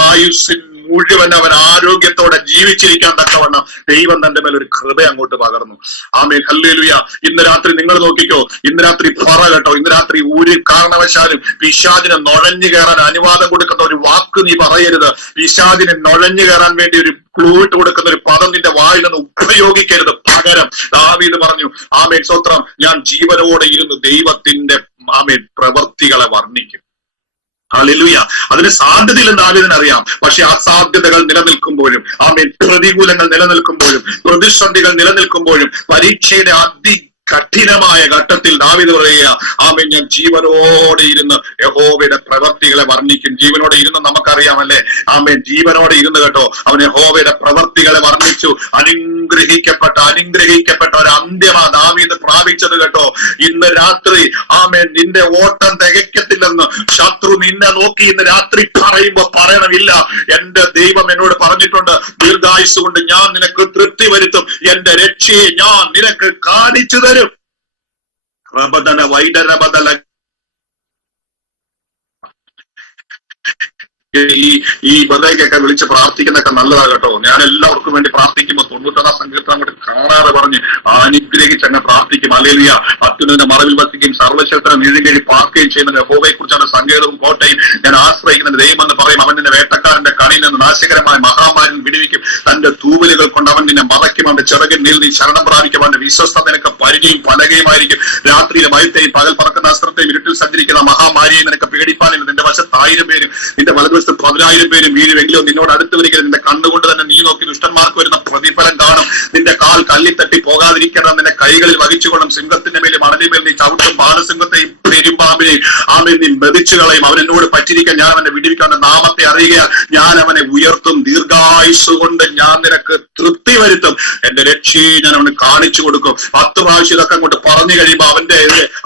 ആയുസ്സിൻ മുഴുവൻ അവൻ ആരോഗ്യത്തോടെ ജീവിച്ചിരിക്കാൻ തക്കവണ്ണം ദൈവം തന്റെ മേൽ ഒരു കൃപ അങ്ങോട്ട് പകർന്നു. Amen hallelujah. ഇന്ന് രാത്രി നിങ്ങൾ നോക്കിക്കോ, ഇന്ന് രാത്രി പറ കേട്ടോ, ഇന്ന് രാത്രി ഒരു കാരണവശാലും പിശാചിനെ നുഴഞ്ഞു കയറാൻ അനുവാദം കൊടുക്കുന്ന ഒരു വാക്ക് നീ പറയരുത്. പിശാചിനെ നുഴഞ്ഞു കയറാൻ വേണ്ടി ഒരു ക്ലൂ ഇട്ട് കൊടുക്കുന്ന ഒരു പദം നിന്റെ വായിൽ നിന്ന് ഉപയോഗിക്കരുത്. പകരം ദാവീദ് പറഞ്ഞു, ആമേൻ സ്തോത്രം, ഞാൻ ജീവനോടെ ഇരുന്ന് ദൈവത്തിന്റെ ആമേൻ പ്രവർത്തികളെ വർണ്ണിക്കും. ഹല്ലേലൂയ. അതിന് സാധ്യതയില്ലെന്ന് ദാവീദിനറിയാം. പക്ഷെ അസാധ്യതകൾ നിലനിൽക്കുമ്പോഴും, ആമേൻ പ്രതികൂലങ്ങൾ നിലനിൽക്കുമ്പോഴും, പ്രതിസന്ധികൾ നിലനിൽക്കുമ്പോഴും, പരീക്ഷയുടെ കഠിനമായ ഘട്ടത്തിൽ ദാവീദ് പറയുക, ആമേൻ ഞാൻ ജീവനോടെ ഇരുന്ന് യഹോവയുടെ പ്രവർത്തികളെ വർണ്ണിക്കും. ജീവനോടെ ഇരുന്ന് നമുക്കറിയാമല്ലേ. ആമേൻ ജീവനോടെ ഇരുന്ന് കേട്ടോ അവൻ യഹോവയുടെ പ്രവർത്തികളെ വർണ്ണിച്ചു. അനുഗ്രഹിക്കപ്പെട്ട ഒരു അന്ത്യമാ ദാവീദ് പ്രാപിച്ചത് കേട്ടോ. ഇന്ന് രാത്രി ആമേൻ നിന്റെ ഓട്ടം തികയ്ക്കത്തില്ലെന്ന് ശത്രു നിന്നെ നോക്കി ഇന്ന് രാത്രി പറയുമ്പോ പറയണമില്ല, എന്റെ ദൈവം എന്നോട് പറഞ്ഞിട്ടുണ്ട്, ദീർഘായുസ് കൊണ്ട് ഞാൻ നിനക്ക് തൃപ്തി വരുത്തും, എന്റെ രക്ഷയെ ഞാൻ നിനക്ക് കാണിച്ചു തരും. ഈ ബദൈക്കൊക്കെ വിളിച്ച് പ്രാർത്ഥിക്കുന്നൊക്കെ നല്ലതാ കേട്ടോ. ഞാൻ എല്ലാവർക്കും വേണ്ടി പ്രാർത്ഥിക്കുമ്പോൾ 91-ാം സങ്കീർത്തനം അങ്ങോട്ട് കാണാതെ പറഞ്ഞ് അനുഗ്രഹിച്ച് അങ്ങ് പ്രാർത്ഥിക്കും. ഹല്ലേലൂയ. അത്യുന്നതന്റെ മറവിൽ വസിക്കുകയും സർവശക്തനെ നീഴുകഴി പാർക്കുകയും ചെയ്യുന്ന യഹോവയെ കുറിച്ചാണ് സങ്കേതവും കോട്ടയും ഞാൻ ആശ്രയിക്കുന്ന ദൈവമെന്ന് പറയും. അവൻ നിന്നെ വേട്ടക്കാരന്റെ കണിയിൽ നിന്ന് നാശകരമായ മഹാമാരിൽ വിടുവിക്കും. തന്റെ തൂവലുകൾ കൊണ്ട് അവൻ നിന്നെ മറയ്ക്കും. അവന്റെ ചിറകിൽ നീ ശരണം പ്രാപിക്കും. അവന്റെ വിശ്വസ്ത നിനക്ക് പരിചയും പലകയുമായിരിക്കും. രാത്രിയിലെ ഭയത്തെയും പകൽ പറക്കുന്ന അസ്ത്രത്തെയും ഇരുട്ടിൽ സഞ്ചരിക്കുന്ന മഹാമാരിയെ നിനക്ക് പേടിപ്പാനില്ല. നിന്റെ വശത്ത് 1000 പേരും നിന്റെ വലതുവശത്ത് 10,000 പേരും വീഴുമെങ്കിലും നിന്നോട് അടുത്ത് വരികരുത്. നിന്റെ കണ്ണുകൊണ്ട് തന്നെ നീ നോക്കി ദുഷ്ടന്മാർക്ക് വരുന്ന പ്രതിഫലം കാണും. നിന്റെ കാൽ കല്ലിൽ തട്ടി പോകാതിരിക്കണം. നിന്റെ കൈകളിൽ വഹിച്ചുകൊള്ളും. സിംഹത്തിന്റെ മേലും അണലിമേൽ നീ ചവിട്ടും. ബാലസിംഹത്തെയും പെരുമ്പാമ്പിനെയും ആമേൻ നീ മെതിച്ചു കളയും. അവൻ എന്നോട് പറ്റിരിക്കാൻ ഞാൻ അവനെ വിടുവിക്കാൻ അവന്റെ നാമത്തെ അറിയുക. ഞാൻ അവനെ ഉയർത്തും. ദീർഘായുസ് കൊണ്ട് ഞാൻ നിനക്ക് തൃപ്തി വരുത്തും. എന്റെ രക്ഷയെ ഞാൻ അവന് കാണിച്ചു കൊടുക്കും. 10 പ്രാവശ്യം ഇതൊക്കെ അങ്ങോട്ട് പറഞ്ഞു കഴിയുമ്പോൾ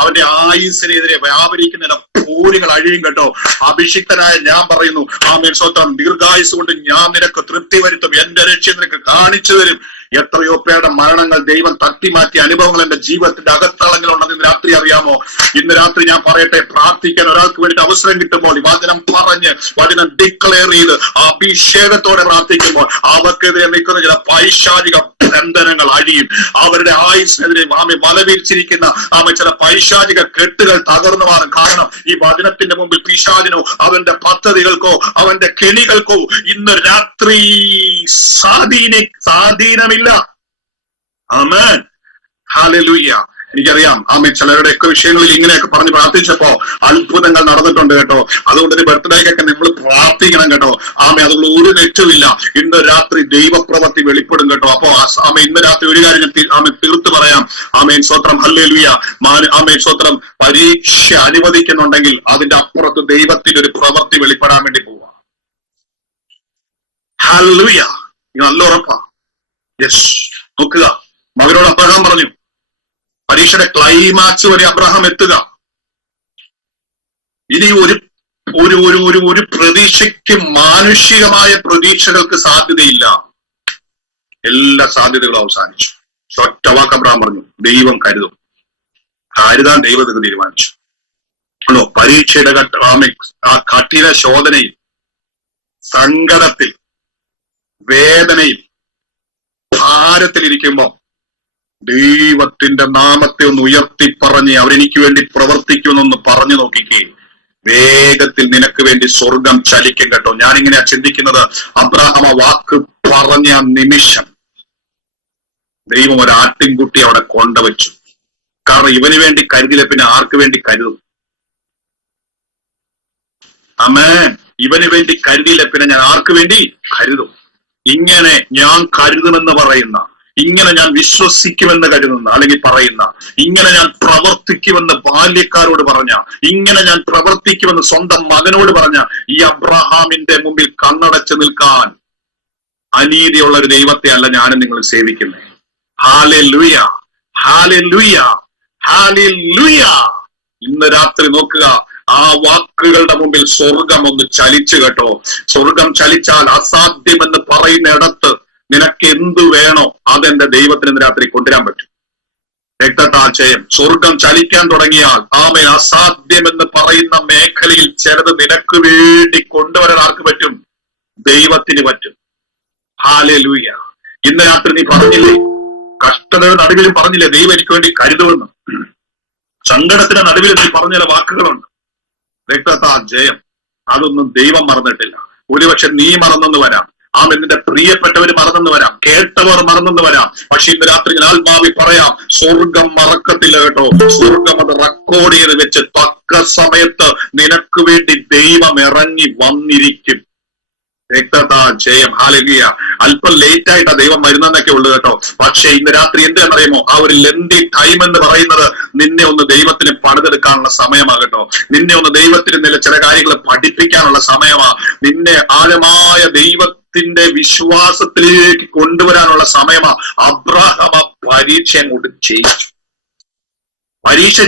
അവന്റെ ആയുസ്സിനെതിരെ വ്യാപരിക്കുന്ന പൂരികൾ അഴിയും കേട്ടോ. അഭിഷിക്തനായ ഞാൻ പറയുന്നു, ആമേൻ സ്തോത്രം, ദീർഘായുസ് കൊണ്ട് ഞാൻ നിനക്ക് തൃപ്തി വരുത്തും. എന്റെ രക്ഷ നിനക്ക് കാണിച്ചു തരും. എത്രയോ പേരുടെ മരണങ്ങൾ ദൈവം തട്ടിമാറ്റിയ അനുഭവങ്ങൾ എന്റെ ജീവിതത്തിന്റെ അകത്തളങ്ങളുണ്ടെന്ന് ഇന്ന് രാത്രി അറിയാമോ? ഇന്ന് രാത്രി ഞാൻ പറയട്ടെ, പ്രാർത്ഥിക്കാൻ ഒരാൾക്ക് വേണ്ടി അവസരം കിട്ടുമ്പോൾ വചനം പറഞ്ഞ് വചനം ഡിക്ലെയർ ചെയ്ത് അഭിഷേകത്തോടെ പ്രാർത്ഥിക്കുമ്പോൾ അവർക്കെതിരെ നിൽക്കുന്ന ചില പൈശാചിക ബന്ധനങ്ങൾ അഴിയും. അവരുടെ ആയുസിനെതിരെ വലവിരിച്ചിരിക്കുന്ന ചില പൈശാചിക കെട്ടുകൾ തകർന്നു മാറും. കാരണം ഈ വചനത്തിന്റെ മുമ്പിൽ പിശാചിനോ അവന്റെ പദ്ധതികൾക്കോ അവന്റെ കെണികൾക്കോ ഇന്ന് രാത്രി സ്വാധീനമില്ല. Amen hallelujah. എനിക്കറിയാം ആമേൻ ചിലരുടെയൊക്കെ വിഷയങ്ങളിൽ ഇങ്ങനെയൊക്കെ പറഞ്ഞ് പ്രാർത്ഥിച്ചപ്പോ അത്ഭുതങ്ങൾ നടന്നിട്ടുണ്ട് കേട്ടോ. അതുകൊണ്ട് ഒരു ബർത്ത്ഡേക്കൊക്കെ നമ്മൾ പ്രാർത്ഥിക്കണം കേട്ടോ. ആമേ അതുകൊണ്ട് ഒരു തെറ്റുമില്ല. ഇന്ന് രാത്രി ദൈവപ്രവൃത്തി വെളിപ്പെടും കേട്ടോ. അപ്പോ ആമേ ഇന്ന് രാത്രി ഒരു കാര്യം ആമേ തീർത്ത് പറയാം. ആമേൻ സ്വത്രം ഹല്ലേലൂയ. ആമേൻ സ്വത്രം പരീക്ഷ അനുവദിക്കുന്നുണ്ടെങ്കിൽ അതിന്റെ അപ്പുറത്ത് ദൈവത്തിന്റെ ഒരു പ്രവൃത്തി വെളിപ്പെടാൻ വേണ്ടി പോവാ. ഹല്ലേലൂയ. നല്ല ഉറപ്പാ. യെസ്. നോക്കുക, മകനോട് അബ്രഹാം പറഞ്ഞു, പരീക്ഷയുടെ ക്ലൈമാക്സ് വരെ അബ്രഹാം എത്തുക. ഇനി ഒരു പ്രതീക്ഷയ്ക്ക് മാനുഷികമായ പ്രതീക്ഷകൾക്ക് സാധ്യതയില്ല. എല്ലാ സാധ്യതകളും അവസാനിച്ചു. ഒറ്റ വാക്ക് അബ്രഹാം പറഞ്ഞു, ദൈവം കരുതും. കരുതാൻ ദൈവത്തിന് തീരുമാനിച്ചു. ആണോ? പരീക്ഷയുടെ ആ കഠിന ശോധനയിൽ, സങ്കടത്തിൽ, വേദനയിൽ, ഭാരത്തിലിരിക്കുമ്പോ ദൈവത്തിന്റെ നാമത്തെ ഒന്ന് ഉയർത്തി പറഞ്ഞ് അവരെനിക്ക് വേണ്ടി പ്രവർത്തിക്കുമെന്നൊന്ന് പറഞ്ഞു നോക്കിക്കേ. വേഗത്തിൽ നിനക്ക് വേണ്ടി സ്വർഗം ചലിക്കും കേട്ടോ. ഞാനിങ്ങനെയാ ചിന്തിക്കുന്നത്. അബ്രാഹാം ആ വാക്ക് പറഞ്ഞ നിമിഷം ദൈവം ഒരു ആട്ടിൻകുട്ടി അവിടെ കൊണ്ടുവച്ചു. കാരണം ഇവന് വേണ്ടി കരുതില്ല, പിന്നെ ആർക്ക് വേണ്ടി കരുതും? ആമേൻ. ഇവന് വേണ്ടി കരുതിയില്ല, പിന്നെ ഞാൻ ആർക്ക് വേണ്ടി കരുതും? ഇങ്ങനെ ഞാൻ കരുതുമെന്ന് പറയുന്ന, ഇങ്ങനെ ഞാൻ വിശ്വസിക്കുമെന്ന് കരുതുന്ന അല്ലെങ്കിൽ പറയുന്ന, ഇങ്ങനെ ഞാൻ പ്രവർത്തിക്കുമെന്ന് ബാല്യക്കാരോട് പറഞ്ഞ, ഇങ്ങനെ ഞാൻ പ്രവർത്തിക്കുമെന്ന് സ്വന്തം മകനോട് പറഞ്ഞ ഈ അബ്രഹാമിന്റെ മുമ്പിൽ കണ്ണടച്ച് നിൽക്കാൻ അനീതിയുള്ള ഒരു ദൈവത്തെ അല്ല ഞാനും നിങ്ങൾ സേവിക്കുന്നത്. Hallelujah, hallelujah, hallelujah. ഇന്ന് രാത്രി നോക്കുക, ആ വാക്കുകളുടെ മുമ്പിൽ സ്വർഗം ഒന്ന് ചലിച്ചു കേട്ടോ. സ്വർഗം ചലിച്ചാൽ അസാധ്യമെന്ന് പറയുന്നിടത്ത് നിനക്ക് എന്തു വേണോ അതെന്റെ ദൈവത്തിന് ഇന്ന് രാത്രി കൊണ്ടുവരാൻ പറ്റും. രക്തത്താചയം സ്വർഗം ചലിക്കാൻ തുടങ്ങിയാൽ ആമേൻ, അസാധ്യമെന്ന് പറയുന്ന മേഖലയിൽ ചിലത് നിനക്ക് വേണ്ടി കൊണ്ടുവരാൻ ആർക്ക് പറ്റും? ദൈവത്തിന് പറ്റും. ഹല്ലേലൂയ. ഇന്ന് രാത്രി നീ പറഞ്ഞില്ലേ, കഷ്ടതയുടെ നടുവിലും പറഞ്ഞില്ലേ ദൈവം എനിക്ക് വേണ്ടി കരുതുമെന്ന്. സങ്കടത്തിന്റെ നടുവിൽ നീ പറഞ്ഞ ചില വാക്കുകളുണ്ട്. രക്തത്താചയം അതൊന്നും ദൈവം മറന്നിട്ടില്ല. ഒരുപക്ഷെ നീ മറന്നെന്ന് വരാം, നിന്റെ പ്രിയപ്പെട്ടവര് മറന്നെന്ന് വരാം, കേട്ടവർ മറന്നെന്ന് വരാം. പക്ഷെ ഇന്ന് രാത്രി ഞാൻ ആത്മാവി പറയാം, സ്വർഗം മറക്കത്തില്ല കേട്ടോ. സ്വർഗം അത് റെക്കോർഡ് ചെയ്ത് വെച്ച് തക്ക സമയത്ത് നിനക്ക് വേണ്ടി ദൈവം ഇറങ്ങി വന്നിരിക്കും. രക്തത്താചയം. ഹല്ലേലൂയ. അല്പം ലേറ്റ് ആയിട്ടാ ദൈവം വരുന്നതെന്നൊക്കെ ഉള്ളു കേട്ടോ. പക്ഷെ ഇന്ന് രാത്രി എന്താണെന്നറിയുമോ? ആ ഒരു ലെന്തി ടൈം എന്ന് പറയുന്നത് നിന്നെ ഒന്ന് ദൈവത്തിന് പണിതെടുക്കാനുള്ള സമയമാകട്ടോ. നിന്നെ ഒന്ന് ദൈവത്തിന് ചില കാര്യങ്ങൾ പഠിപ്പിക്കാനുള്ള സമയമാ. നിന്നെ ആഴമായ ദൈവത്തിന്റെ വിശ്വാസത്തിലേക്ക് കൊണ്ടുവരാനുള്ള സമയമാ. അബ്രഹാം ആ പരീക്ഷ അങ്ങോട്ട് ജയിച്ചു. പരീക്ഷ